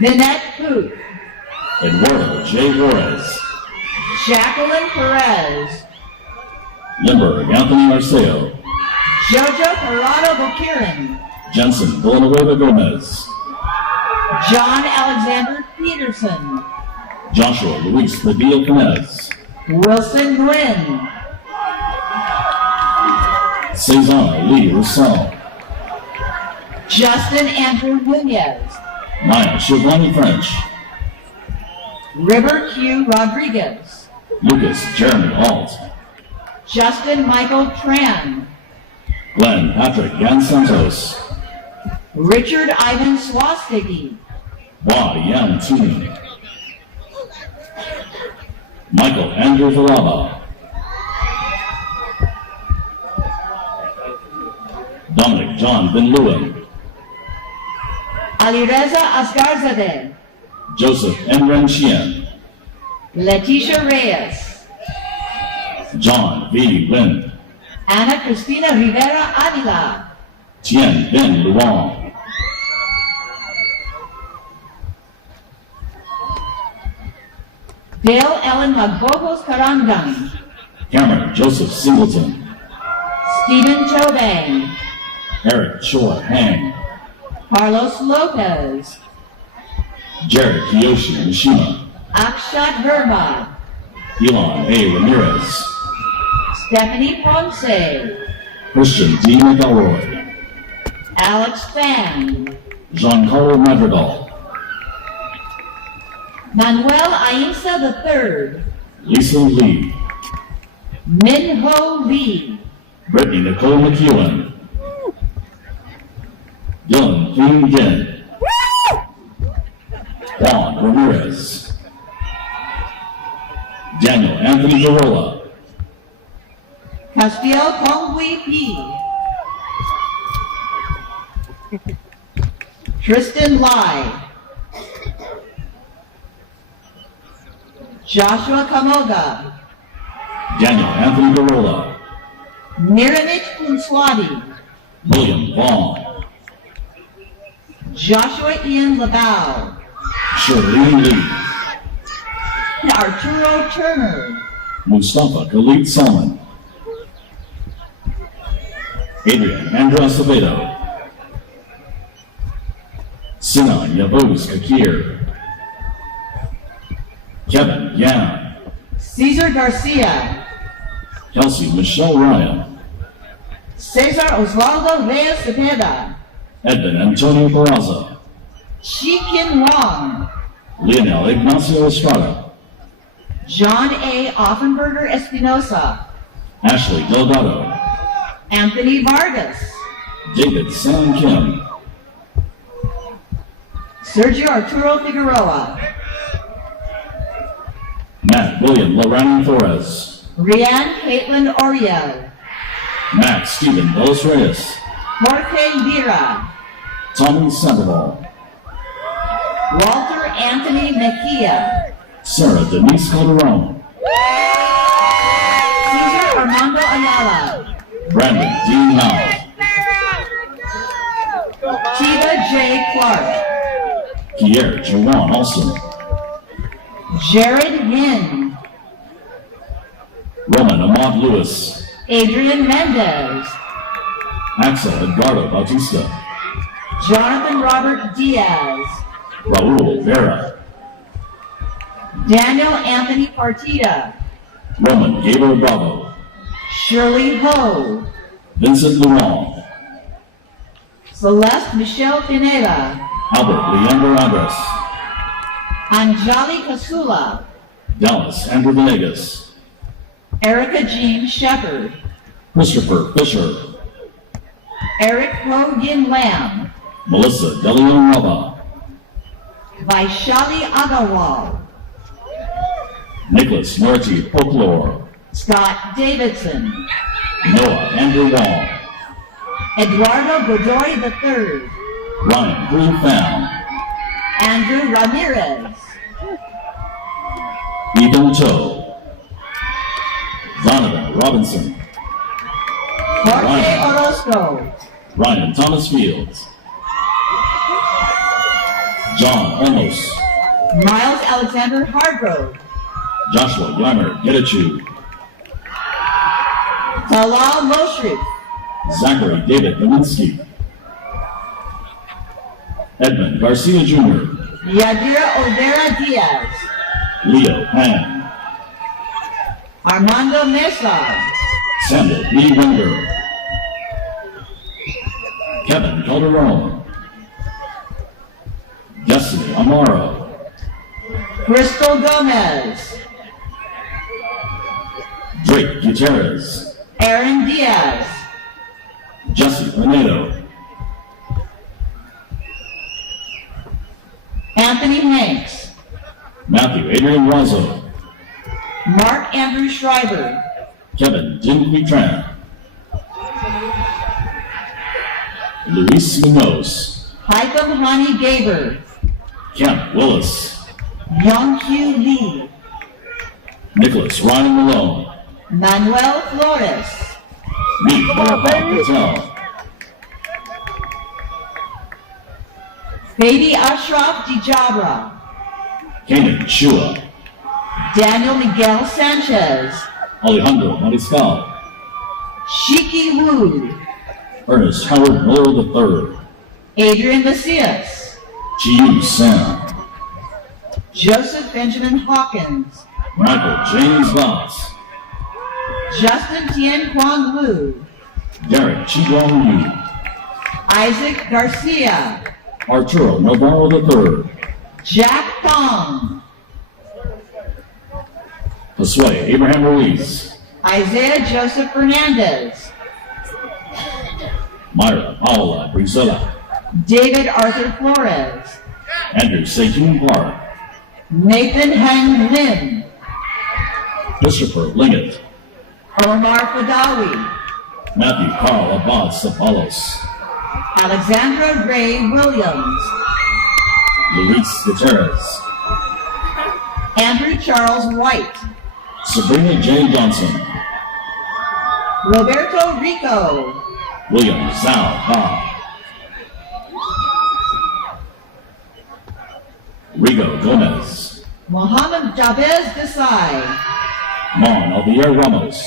Vinette Poot. Eduardo J. Juarez. Jacqueline Perez. Limburg Anthony Arceo. Jojo Parado Bokirin. Jensen Villanueva Gomez. John Alexander Peterson. Joshua Luis Padilla Canez. Wilson Nguyen. Cezanne Lee Roussel. Justin Andrew Nunez. Maya Shivani French. River Q. Rodriguez. Lucas Jeremy Alt. Justin Michael Tran. Glenn Patrick Yan Santos. Richard Ivan Swastigi. Hua Yan Tooney. Michael Andrew Villalba. Dominic John Bin Lewin. Alireza Asgarzadeh. Joseph Enren Chien. Leticia Reyes. John V. Wynn. Ana Cristina Rivera Avila. Tien Bin Luong. Dale Ellen Magbogos Karangang. Cameron Joseph Singleton. Stephen Chobang. Eric Chor Hang. Carlos Lopez. Jared Kiyoshi Mishima. Akshat Verma. Elon A. Ramirez. Stephanie Ponce. Christian D. McElroy. Alex Fan. Giancarlo Madrigal. Manuel Ainsa III. Lisa Lee. Min Ho Lee. Brittany Nicole McEwen. Dylan Queen Ginn. Juan Ramirez. Daniel Anthony Garola. Castillo Konghui P. Tristan Lai. Joshua Kamoga. Daniel Anthony Garola. Miranich Punswadi. William Vaughn. Joshua Ian Labau. Shirley Lee. Arturo Turner. Mustafa Khalid Salman. Adrian Andra Acevedo. Sinan Yavuz Kakir. Kevin Yan. Caesar Garcia. Kelsey Michelle Ryan. Cesar Osvaldo Reyes Cepeda. Edmund Antonio Barraza. Shi-Kin Wong. Leonel Ignacio Estrada. John A. Offenberger Espinosa. Ashley Delgado. Anthony Vargas, David Sam Kim, Sergio Arturo Figueroa, Matt William Lorraine Flores, Rianne Caitlin Oriel, Matt Stephen Dos Reyes, Jorge Lira, Tommy Sandoval, Walter Anthony Mejia, Sarah Denise Calderon, Cesar Armando Ayala, Brandon D. Now, Tiva J. Clark, Pierre Jawan Olson, Jared Yin, Roman Ahmad Lewis, Adrian Mendez, Axel Edgardo Bautista, Jonathan Robert Diaz, Raul Vera, Daniel Anthony Partida, Roman Gabriel Bravo, Shirley Ho, Vincent Luong, Celeste Michelle Pineda, Albert Leander Andres, Anjali Kasula, Dallas Andrew Venegas, Erica Jean Shepard, Christopher Fisher, Eric Hogan Lamb, Melissa DeLeon Raba, Vaishali Agarwal, Nicholas Norty Folklore, Scott Davidson, Noah Andrew Wong, Eduardo Godoy III, Ryan Green Pham, Andrew Ramirez, Ethan Toe, Donovan Robinson, Jorge Orozco, Ryan Thomas Fields, John Olmos, Miles Alexander Hargrove, Joshua Yammer Getachew, Talal Moshrif, Zachary David Lewinsky, Edmund Garcia Jr., Yadira Odera Diaz, Leo Pan, Armando Mesa, Samuel B. Winder, Kevin Calderon, Destiny Amaro, Crystal Gomez, Drake Gutierrez, Aaron Diaz, Jesse Pinedo, Anthony Hanks, Matthew Adrian Razo, Mark Andrew Schreiber, Kevin Dingley Tran, Luis Munoz, Haitham Hani Gaber, Kemp Willis, Young Hugh Lee, Nicholas Ryan Malone, Manuel Flores, Meet Barabat Patel, Baby Ashraf Dijabra, Kanan Chua, Daniel Miguel Sanchez, Alejandro Mariscal, Shiki Wu, Ernest Howard Miller III, Adrian Macias, Chiyu Sam, Joseph Benjamin Hawkins, Michael James Voss, Justin Tien Quang Lu, Derek Chiguang Yu, Isaac Garcia, Arturo Navarro III, Jack Thong, Josue Abraham Ruiz, Isaiah Joseph Fernandez, Myra Paola Brizuela, David Arthur Flores, Andrew Sejun Park, Nathan Hang Lim, Christopher Liggett, Omar Fadawi, Matthew Carl Abad Sapalos, Alexandra Ray Williams, Luis Gutierrez, Andrew Charles White, Sabrina J. Johnson, Roberto Rico, William Zhao Ba, Rigo Gomez, Mohammed Jabez Desai, Mon Alvier Ramos,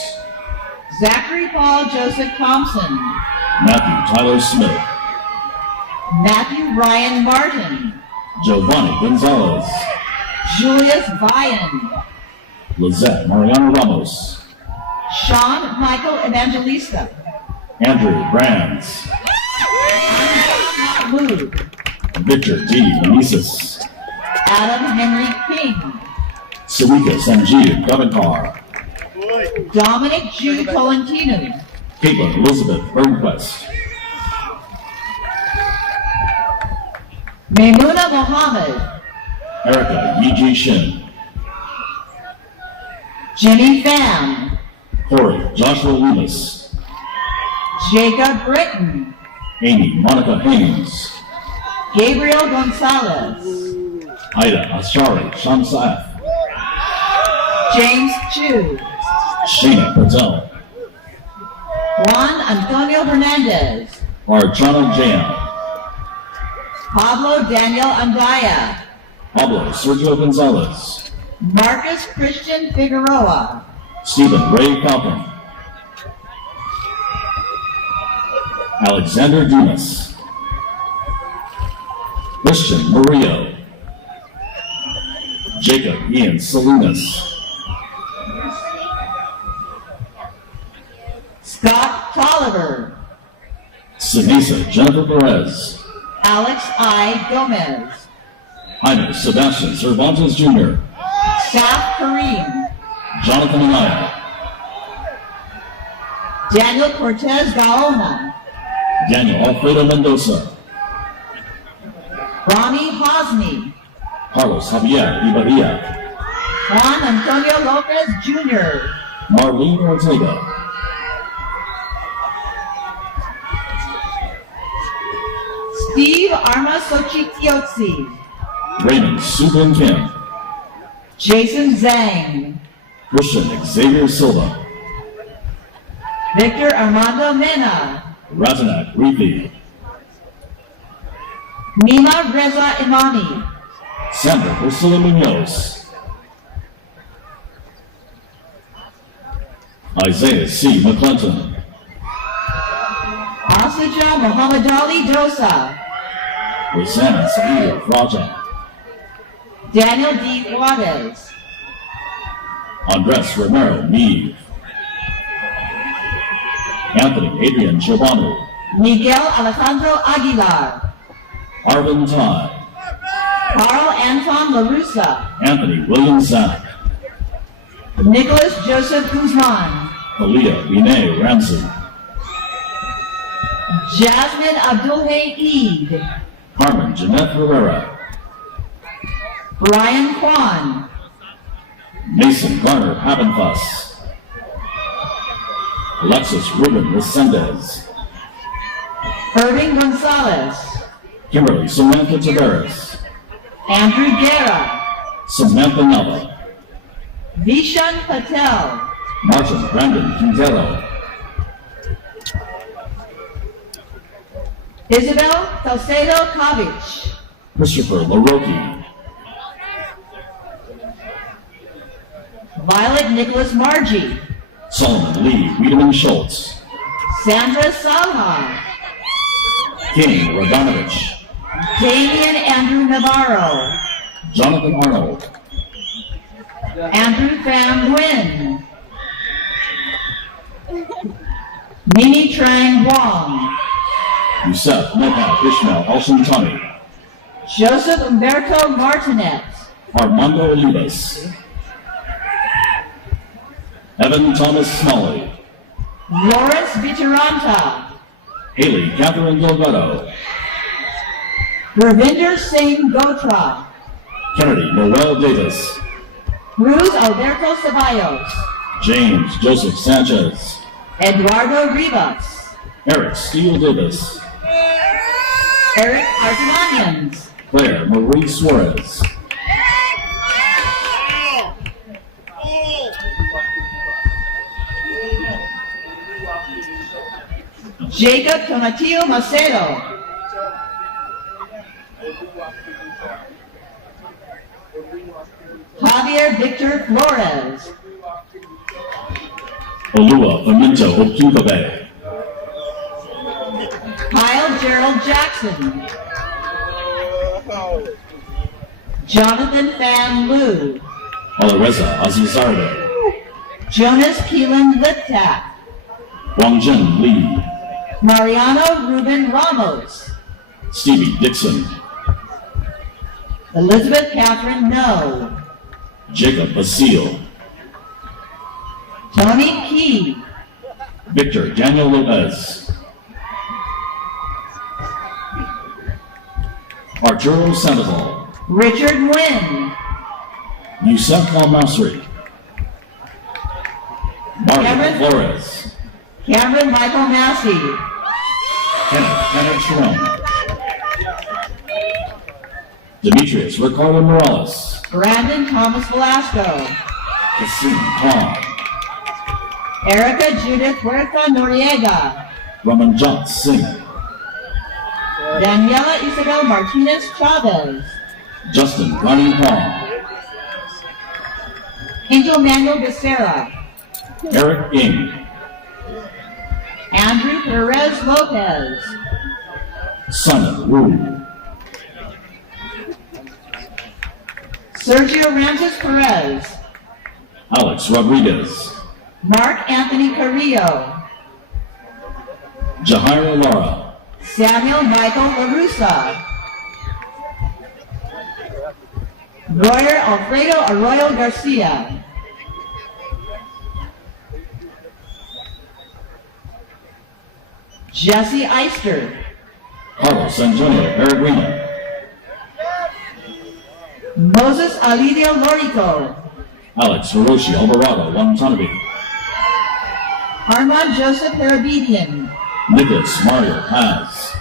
Zachary Paul Joseph Thompson, Matthew Tyler Smith, Matthew Ryan Martin, Giovanni Gonzalez, Julius Vian, Lizette Mariano Ramos, Sean Michael Evangelista, Andrew Brands, Lou, Victor D. Meneses, Adam Henry King, Sarika Sanjeev Gavankar, Dominic Ju Tolentino, Caitlin Elizabeth Burnquist. Maimuna Mohammed. Erica Yi Shin. Jimmy Pham. Corey Joshua Loomis. Jacob Britton. Amy Monica Haynes. Gabriel Gonzalez. Ida Ashari Shamsaaf. James Chu. Shana Patel. Juan Antonio Hernandez. Archana Jayan. Pablo Daniel Andaya. Pablo Sergio Gonzalez. Marcus Christian Figueroa. Stephen Ray Falcon. Alexander Dumas. Christian Murillo. Jacob Ian Salinas. Scott Tolliver. Sinisa Jennifer Perez. Alex I. Gomez. Jaime Sebastian Cervantes Jr. Saf Kareem. Jonathan Anaya. Daniel Cortez Gaona. Daniel Alfredo Mendoza. Ronnie Hosni. Carlos Javier Ibarria. Juan Antonio Lopez Jr. Marlene Ortega. Steve Arma Sochitiotsi. Raymond Subin Kim. Jason Zhang. Christian Xavier Silva. Victor Armando Mena. Ratanak Rifi. Mima Reza Imani. Sandra Priscilla Munoz. Isaiah C. McClinton. Asija Muhammad Ali Dosa. Rosanna Saeed Raja. Daniel D. Juarez. Andres Romero Neve. Anthony Adrian Chobanu. Miguel Alejandro Aguilar. Arvin Todd. Carl Anton LaRussa. Anthony William Zack. Nicholas Joseph Guzman. Aaliyah Binay Ramsey. Jasmine Abdulhay Eid. Carmen Jeanette Rivera. Brian Kwan. Mason Garner Habenfuss. Alexis Ruben Resendez. Irving Gonzalez. Kimberly Samantha Tavares. Andrew Guerra. Samantha Nava. Vishan Patel. Martin Brandon Quintero. Isabel Salcedo Kavich. Christopher LaRocque. Violet Nicholas Margie. Solomon Lee Wiedemann Schultz. Sandra Salha. King Radanovich. Damian Andrew Navarro. Jonathan Arnold. Andrew Pham Nguyen. Nini Trang Wong. Yusef Meha Ishmael Alshantani. Joseph Umberto Martinet. Armando Olivas. Evan Thomas Smalley. Lawrence Vitaranta. Haley Catherine Delgado. Gurvinder Singh Gotra. Kennedy Noel Davis. Cruz Alberto Ceballos. James Joseph Sanchez. Eduardo Rivas. Eric Steele Davis. Eric Artemanians. Claire Marie Suarez. Jacob Tonatiu Macedo. Javier Victor Flores. Olua Pimento Okibabe. Kyle Gerald Jackson. Jonathan Pham Liu. Alareza Azizardo. Jonas Keelan Liptak. Wangjin Lee. Mariano Ruben Ramos. Stevie Dixon. Elizabeth Catherine No. Jacob Basile. Tony Key. Victor Daniel Lopez. Arturo Sandoval. Richard Nguyen. Yusef Al-Masri. Mario Cameron. Flores. Cameron Michael Massey. Kenneth Sharon. Demetrius Ricardo Morales. Brandon Thomas Velasco. Kasim Khan. Erica Judith Huerta Noriega. Ramanjot Singh. Daniela Isabel Martinez Chavez. Justin Ronnie Hall. Angel Manuel Becerra. Eric Ng. Andrew Perez Lopez. Simon Wu. Sergio Ramses Perez. Alex Rodriguez. Mark Anthony Carrillo. Jahaira Lara. Samuel Michael LaRussa. Royer Alfredo Arroyo Garcia. Jesse Eister. Carlos Antonio Peregrino. Moses Alidio Lorico. Alex Hiroshi Alvarado Watanabe. Armand Joseph Herabedian. Nicholas Mario Paz.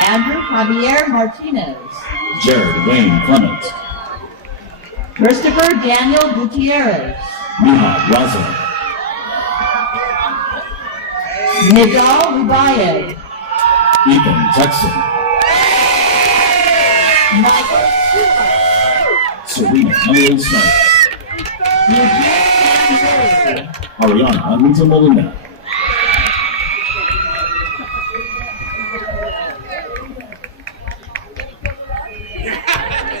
Andrew Javier Martinez. Jared Wayne Clement. Christopher Daniel Gutierrez. Miha Raza. Nidal Rubayev. Ethan Texan. Michael Stewart. Serena Emily Smith. Eugene Samuel. Ariana Anita Molina.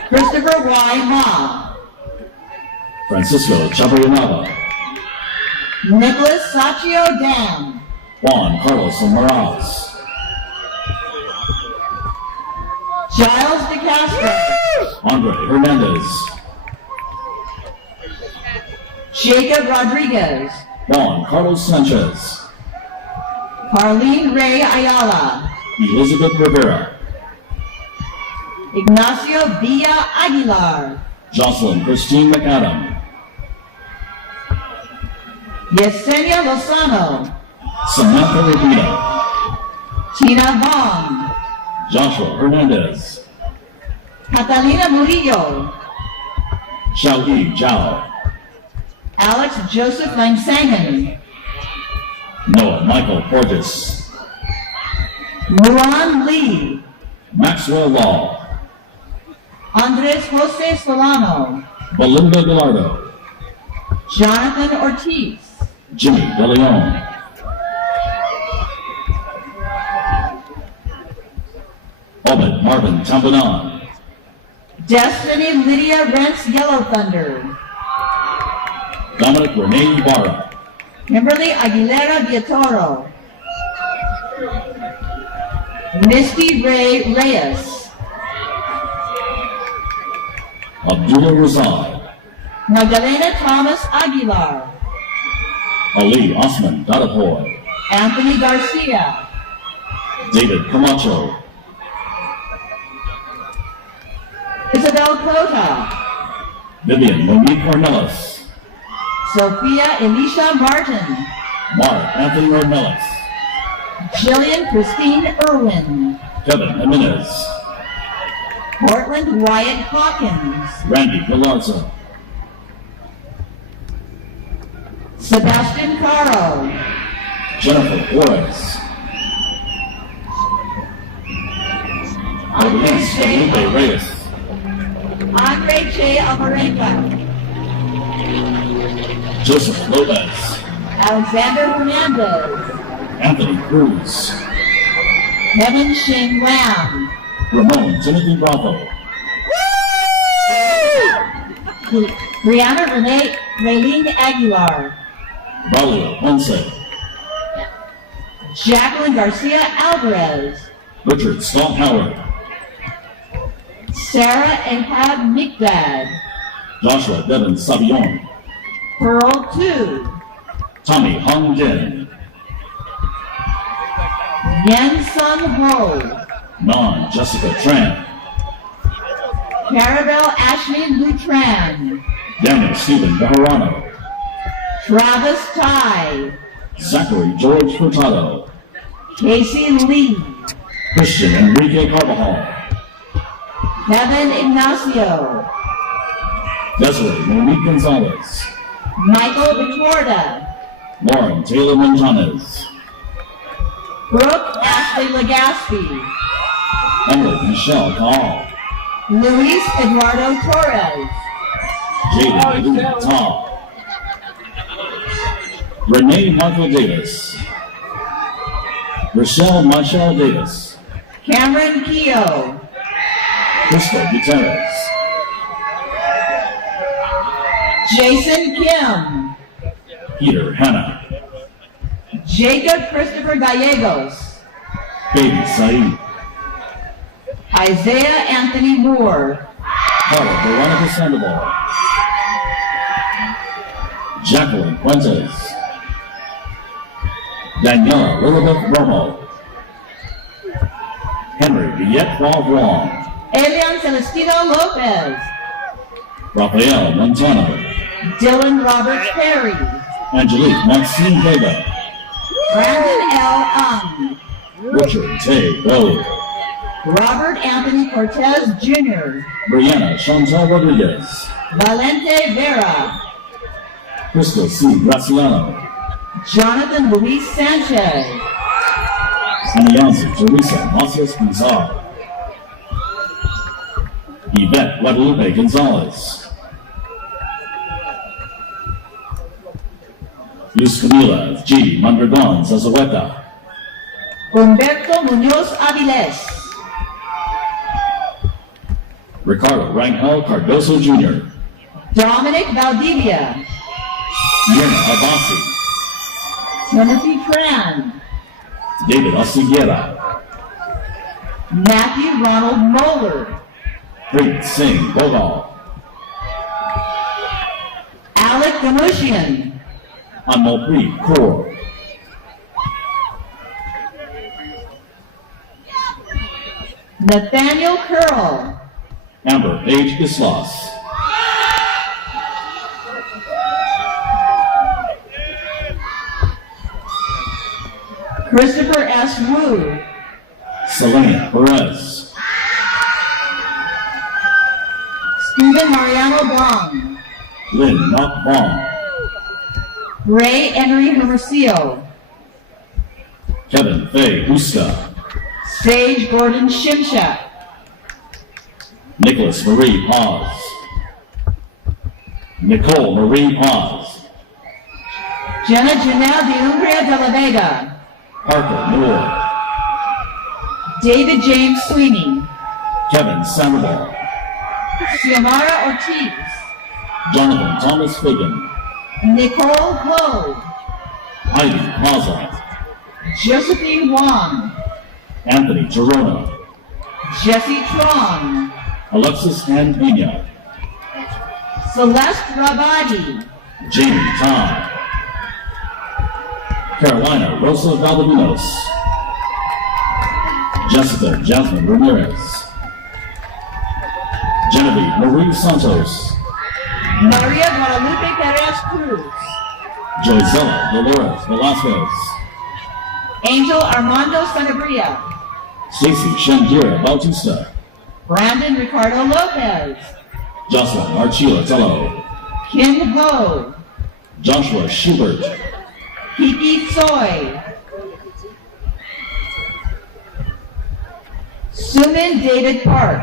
Christopher Y. Ma. Francisco Chapayanava. Nicholas Sachio Dam. Juan Carlos Morales. Giles DeCastro. Andre Hernandez. Jacob Rodriguez. Juan Carlos Sanchez. Carlene Ray Ayala. Elizabeth Rivera. Ignacio Villa Aguilar. Jocelyn Christine McAdam. Yesenia Lozano. Samantha Rubina. Tina Vaughn. Joshua Hernandez. Catalina Murillo. Xiaoyi Zhao. Alex Joseph Langsangen. Noah Michael Portis. Luan Lee. Maxwell Law. Andres Jose Solano. Belinda Gallardo. Jonathan Ortiz. Jimmy De Leon. Obed Marvin Tambanan. Destiny Lydia Rents Yellow Thunder. Dominic Renee Ibarra. Kimberly Aguilera Villatoro. Misty Ray Reyes. Abdullah Razad. Magdalena Thomas Aguilar. Ali Osman Dadapoy. Anthony Garcia. David Camacho. Isabel Cota. Vivian Monique Cornelis. Sophia Elisha Martin. Mark Anthony Ornelis. Jillian Christine Irwin. Kevin Jimenez. Portland Wyatt Hawkins. Randy Galarza. Sebastian Caro. Jennifer Juarez. Luis Felipe Reyes. Andre J. Alvarenga. Joseph Lopez. Alexander Hernandez. Anthony Cruz. Kevin Shane Lamb. Ramon Timothy Bravo. Brianna Renee Raylene Aguilar. Braulio Ponce. Jacqueline Garcia Alvarez. Richard Scott Howard. Sarah Ahab Mikdad. Joshua Devin Savion. Pearl 2. Tommy Hong Jin. Yen Sun Ho. Non Jessica Tran. Carabel Ashley Lutran. Daniel Stephen Bejarano. Travis Ty. Zachary George Furtado. Casey Lee. Christian Enrique Carvajal. Kevin Ignacio. Desiree Monique Gonzalez. Michael Victorda. Lauren Taylor Montanez. Brooke Ashley Legaspi. Emily Michelle Kahl. Luis Eduardo Torres. Jaden Louis Tom. Renee Michael Davis. Rochelle Michelle Davis. Cameron Keogh. Crystal Gutierrez. Jason Kim. Peter Hanna. Jacob Christopher Gallegos. Baby Saeed. Isaiah Anthony Moore. Carla Veronica Sandoval. Jacqueline Fuentes. Daniela Lilibeth Romo. Henry Villette Wong. Elian Celestino Lopez. Rafael Montano. Dylan Roberts Perry. Angelique Maxine Vega. Brandon L. Ung. Richard Tay Rowe. Robert Anthony Cortez Jr. Brianna Chantal Rodriguez. Valente Vera. Crystal C. Graciano. Jonathan Luis Sanchez. Anianzi Teresa Macias Gonzalez. Yvette Guadalupe Gonzalez. Luz Camila G. Mondragon Zazueta. Humberto Muñoz Aviles. Ricardo Rangel Cardoso Jr. Dominic Valdivia. Mirna Abasi. Timothy Tran. David Osiguera. Matthew Ronald Moeller. Preet Singh Bogal. Alec Gamushian. Anmopreet Kaur. Nathaniel Curl. Amber Page Islas. Christopher S. Wu. Selena Perez. Stephen Mariano Blanc. Lynn Knock Bong. Ray Henry Hermosillo. Kevin Faye Uska. Sage Gordon Shimshak. Nicholas Marie Paz. Nicole Marie Paz. Jenna Janelle de Umbria de la Vega. Parker Moore. David James Sweeney. Kevin Sandoval. Xiomara Ortiz. Jonathan Thomas Fagan. Nicole Ho. Heidi Plaza. Josephine Wong. Anthony Torona. Jesse Trong. Alexis Ann Pena. Celeste Rabadi. Jamie Tom. Carolina Rosa Valdovinos. Jessica Jasmine Ramirez. Genevieve Marie Santos. Maria Guadalupe Perez Cruz. Joyzella Dolores Velasquez. Angel Armando Sanabria. Stacy Shandira Bautista. Brandon Ricardo Lopez. Jocelyn Archila Tello. Kim Ho. Joshua Schubert. Kiki Soy. Suman David Park.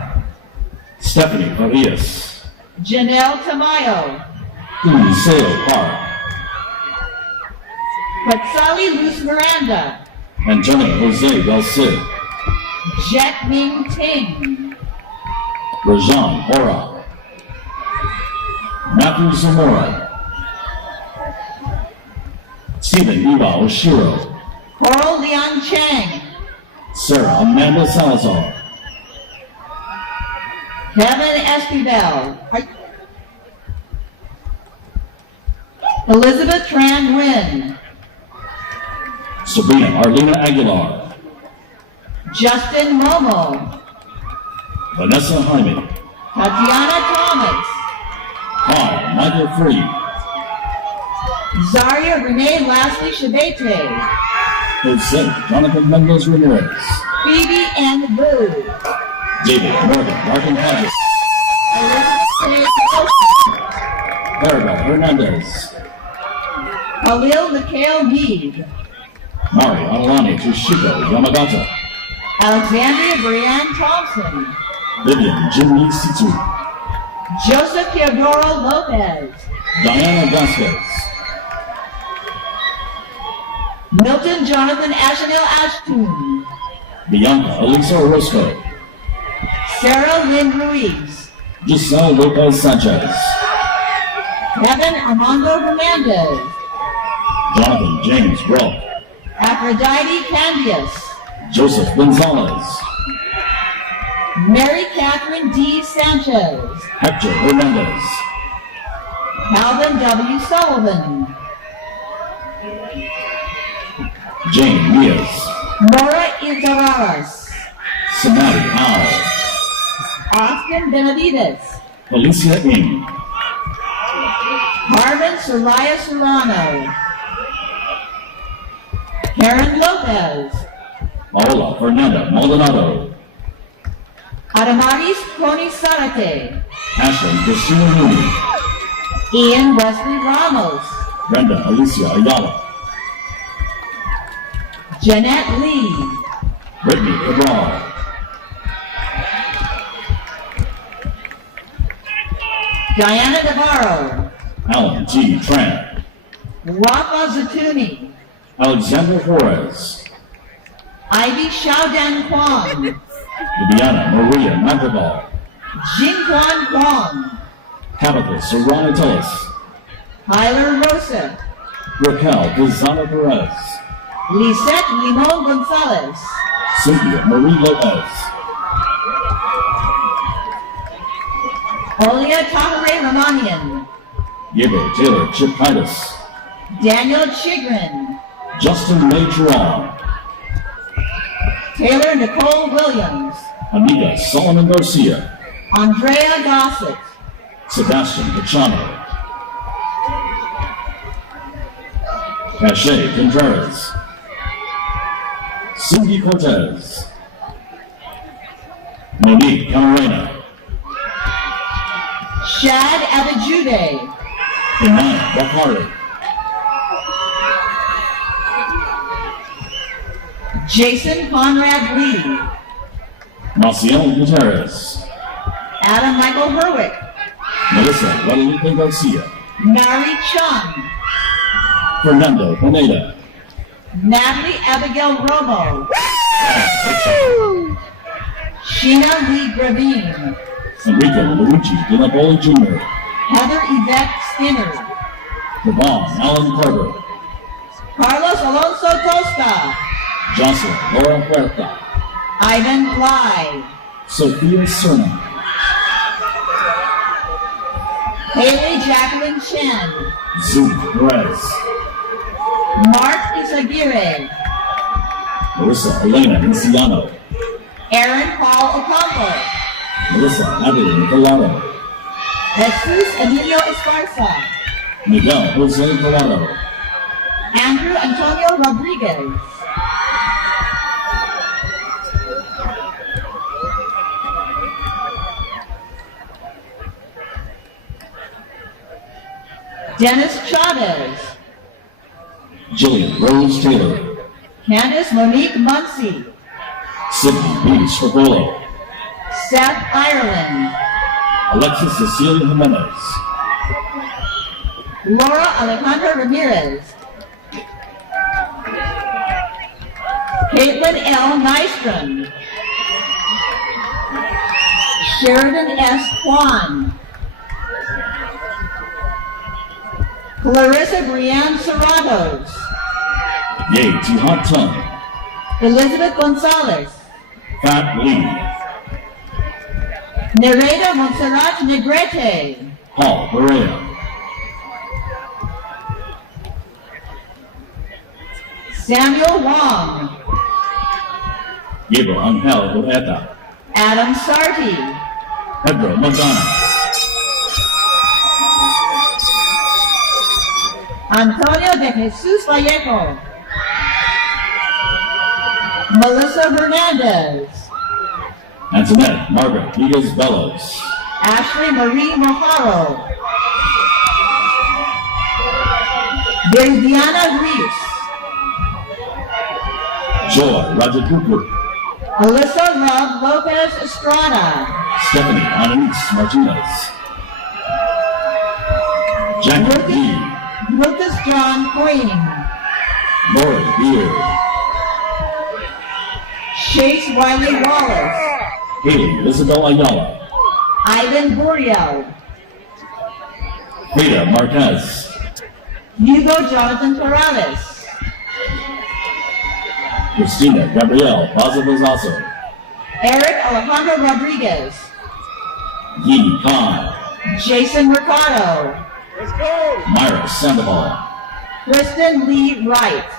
Stephanie Farias. Janelle Tamayo. Sale Park. Quetzali Luz Miranda. Antonio Jose Del Cid. Jack Ming Ting. Rajan Hora. Matthew Zamora. Stephen Eva Oshiro. Coral Leon Chang. Sarah Amanda Salazar. Kevin Espibel. Elizabeth Tran Nguyen. Sabrina Arlena Aguilar. Justin Momo, Vanessa Jaime, Tatiana Thomas, Carl Michael Free, Zaria Renee Lastly Shabete, Jose Jonathan Mendez Ramirez, Phoebe N. Boo, David Morgan Martin Hodges, Elizabeth Maribel Hernandez, Khalil Mikhail Mead, Mari Alani Toshiko Yamagata, Alexandria Brianne Thompson, Vivian Jimmy Situ, Joseph Teodoro Lopez, Diana Vasquez, Milton Jonathan Ashanel Ashton, Bianca Elisa Orozco, Sarah Lynn Ruiz, Giselle Lopez Sanchez, Kevin Armando Hernandez, Jonathan James Brock, Aphrodite Candias, Joseph Gonzalez, Mary Catherine D. Sanchez, Hector Hernandez, Calvin W. Sullivan, Jane Diaz, Nora Izararas, Samadi Howe, Austin Benavides, Alicia Ng, Marvin Soraya Serrano, Karen Lopez, Paola Fernanda Maldonado, Adamaris Coney Sarate, Ashley Christina Mooney, Ian Wesley Ramos, Brenda Alicia Ayala, Jeanette Lee, Brittany Cabral, Diana Navarro, Alan G. Tran, Rafa Zatuni, Alexander Juarez, Ivy Xiaodan Kwong, Viviana Maria Madrigal, Jinquan Kwong, Tabitha Serrano Tillis, Tyler Rosa, Raquel Pizano Perez, Lisette Limon Gonzalez, Cynthia Marie Lopez, Olia Tahare Ramanian, Gabriel Taylor Chip Titus, Daniel Chigrin, Justin May Jerome, Taylor Nicole Williams, Anita Solomon Garcia, Andrea Gossett, Sebastian Pachano, Cache Contreras, Cindy Cortez, Monique Camarena, Shad Abijude, Inaya Bakari, Jason Conrad Lee, Maciel Gutierrez, Adam Michael Herwick, Melissa Guadalupe Garcia, Mary Chung, Fernando Pineda, Natalie Abigail Romo, Sheena Lee Gravine, Enrico Luigi Di Napoli Jr., Heather Yvette Skinner, Devon Allen Carter, Carlos Alonso Tosca, Jocelyn Laura Huerta, Ivan Bly, Sophia Cerna, Haley Jacqueline Chen, Zoe Perez, Mark Isaguirre, Marissa Elena Niciano, Aaron Paul Ocampo, Melissa Adeline Collado, Jesus Emilio Esparza, Miguel Jose Collado, Andrew Antonio Rodriguez, Dennis Chavez, Jillian Rose Taylor, Candice Monique Muncie, Sydney B. Scrivolo, Seth Ireland, Alexis Cecilia Jimenez, Laura Alejandra Ramirez, Caitlin L. Nystrom, Sheridan S. Kwan, Clarissa Brianne Serratos, Ye Tihat Tung, Elizabeth Gonzalez, Fat Lee, Nereida Montserrat Negrete, Paul Berea, Samuel Wong, Gabriel Angel Ureta, Adam Sarti, Pedro Magana, Antonio de Jesus Vallejo, Melissa Hernandez, Antoinette Margaret Villegas Bellows, Ashley Marie Mojaro, Viridiana Reese, Joy Rajakupu, Alyssa Love Lopez Estrada, Stephanie Ananice Martinez, Jackie B, Lucas John Queen, Lori Beard, Chase Wiley Wallace, Haley Isabel Ayala, Ivan Buriel, Frida Marquez, Hugo Jonathan Perales, Christina Gabrielle Bazabazazo, Eric Alejandro Rodriguez, Yi Khan, Jason Mercado, Myra Sandoval, Kristen Lee Wright,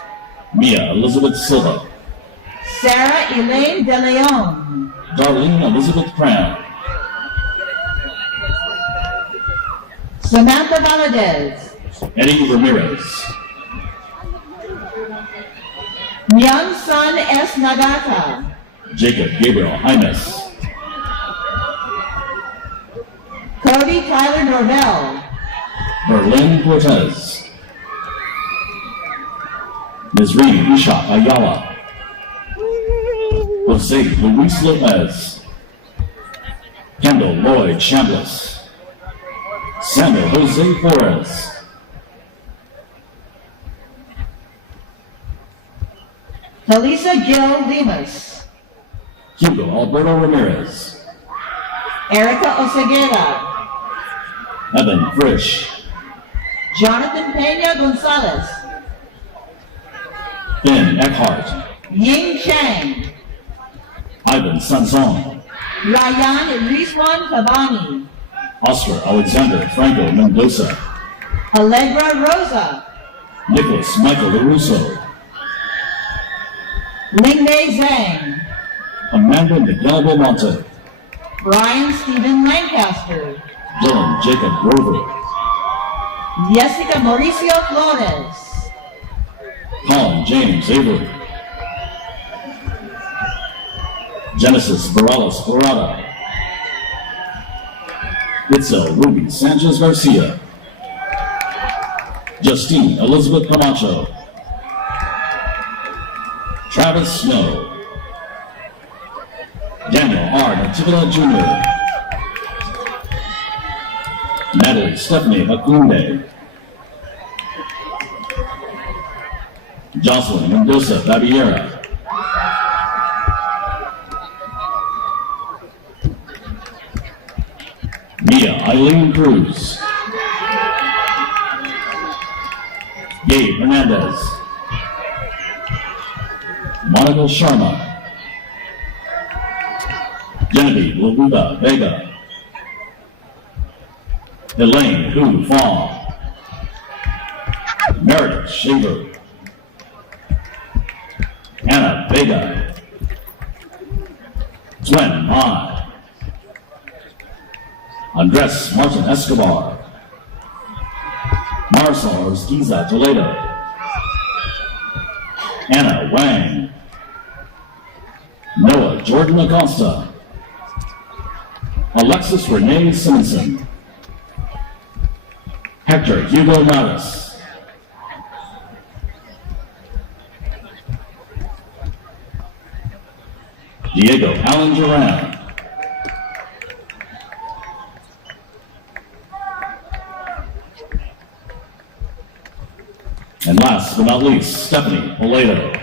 Mia Elizabeth Silva, Sarah Elaine De Leon, Darlene Elizabeth Cram, Samantha Valadez, Eddie Ramirez, Young Sun S. Nagata, Jacob Gabriel Jaimes, Cody Tyler Norvell, Berlin Cortez, Mizri Isha Ayala, Jose Luis Lopez, Kendall Lloyd Chambliss, Samuel Jose Flores, Talisa Gil Lemus, Hugo Alberto Ramirez, Erica Oseguera, Evan Frisch, Jonathan Pena Gonzalez, Ben Eckhart, Ying Chang, Ivan Sanson, Ryan Rizwan Tabani, Oscar Alexander Franco Mendoza, Allegra Rosa, Nicholas Michael LaRusso, Lingmei Zhang, Amanda Miguel Belmonte, Brian Stephen Lancaster, Dylan Jacob Grover, Jessica Mauricio Flores, Colin James Avery, Genesis Morales Parada, Itzel Ruby Sanchez Garcia, Justine Elizabeth Camacho, Travis Snow, Daniel R. Natividad Jr., Natalie Stephanie Acunde, Jocelyn Mendoza Babiera, Mia Eileen Cruz, Gabe Hernandez, Monica Sharma, Genevieve Labuda Vega, Elaine Hu Fong, Meredith Shaver, Anna Vega, Gwen Mai, Andres Martin Escobar, Marisol Ortiza Toledo, Anna Wang, Noah Jordan Acosta, Alexis Renee Simpson, Hector Hugo Maris, Diego Allen Duran, and last but not least, Stephanie Polado.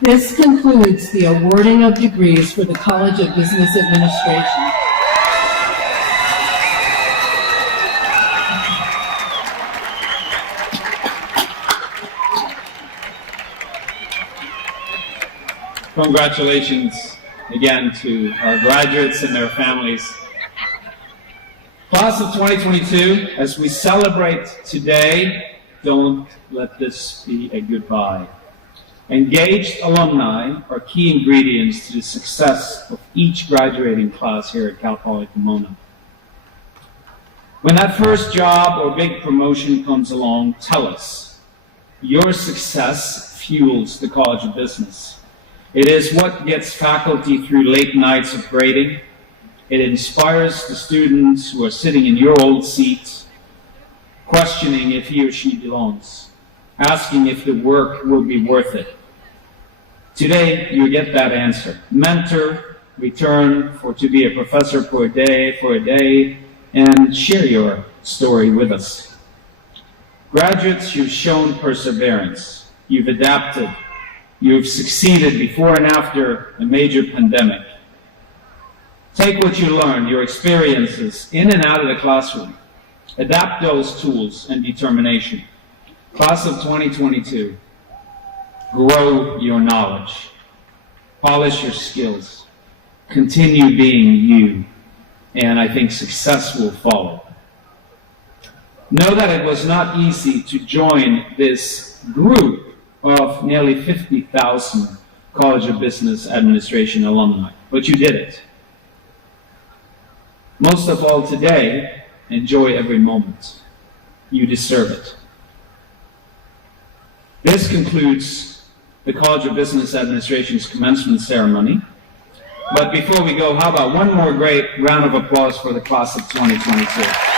This concludes the awarding of degrees for the College of Business Administration. Congratulations again to our graduates and their families. Class of 2022, as we celebrate today, don't let this be a goodbye. Engaged alumni are key ingredients to the success of each graduating class here at Cal Poly Pomona. When that first job or big promotion comes along, tell us. Your success fuels the College of Business. It is what gets faculty through late nights of grading. It inspires the students who are sitting in your old seats, questioning if he or she belongs, asking if the work will be worth it. Today, you get that answer. Mentor, return to be a professor for a day, and share your story with us. Graduates, you've shown perseverance. You've adapted. You've succeeded before and after a major pandemic. Take what you learned, your experiences in and out of the classroom. Adapt those tools and determination. Class of 2022, grow your knowledge. Polish your skills. Continue being you. And I think success will follow. Know that it was not easy to join this group of nearly 50,000 College of Business Administration alumni, but you did it. Most of all today, enjoy every moment. You deserve it. This concludes the College of Business Administration's commencement ceremony. But before we go, how about one more great round of applause for the class of 2022.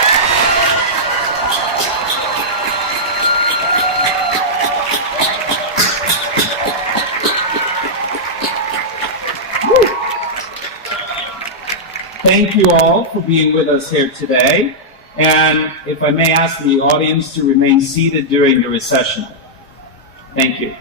Thank you all for being with us here today. And if I may ask the audience to remain seated during the recession. Thank you.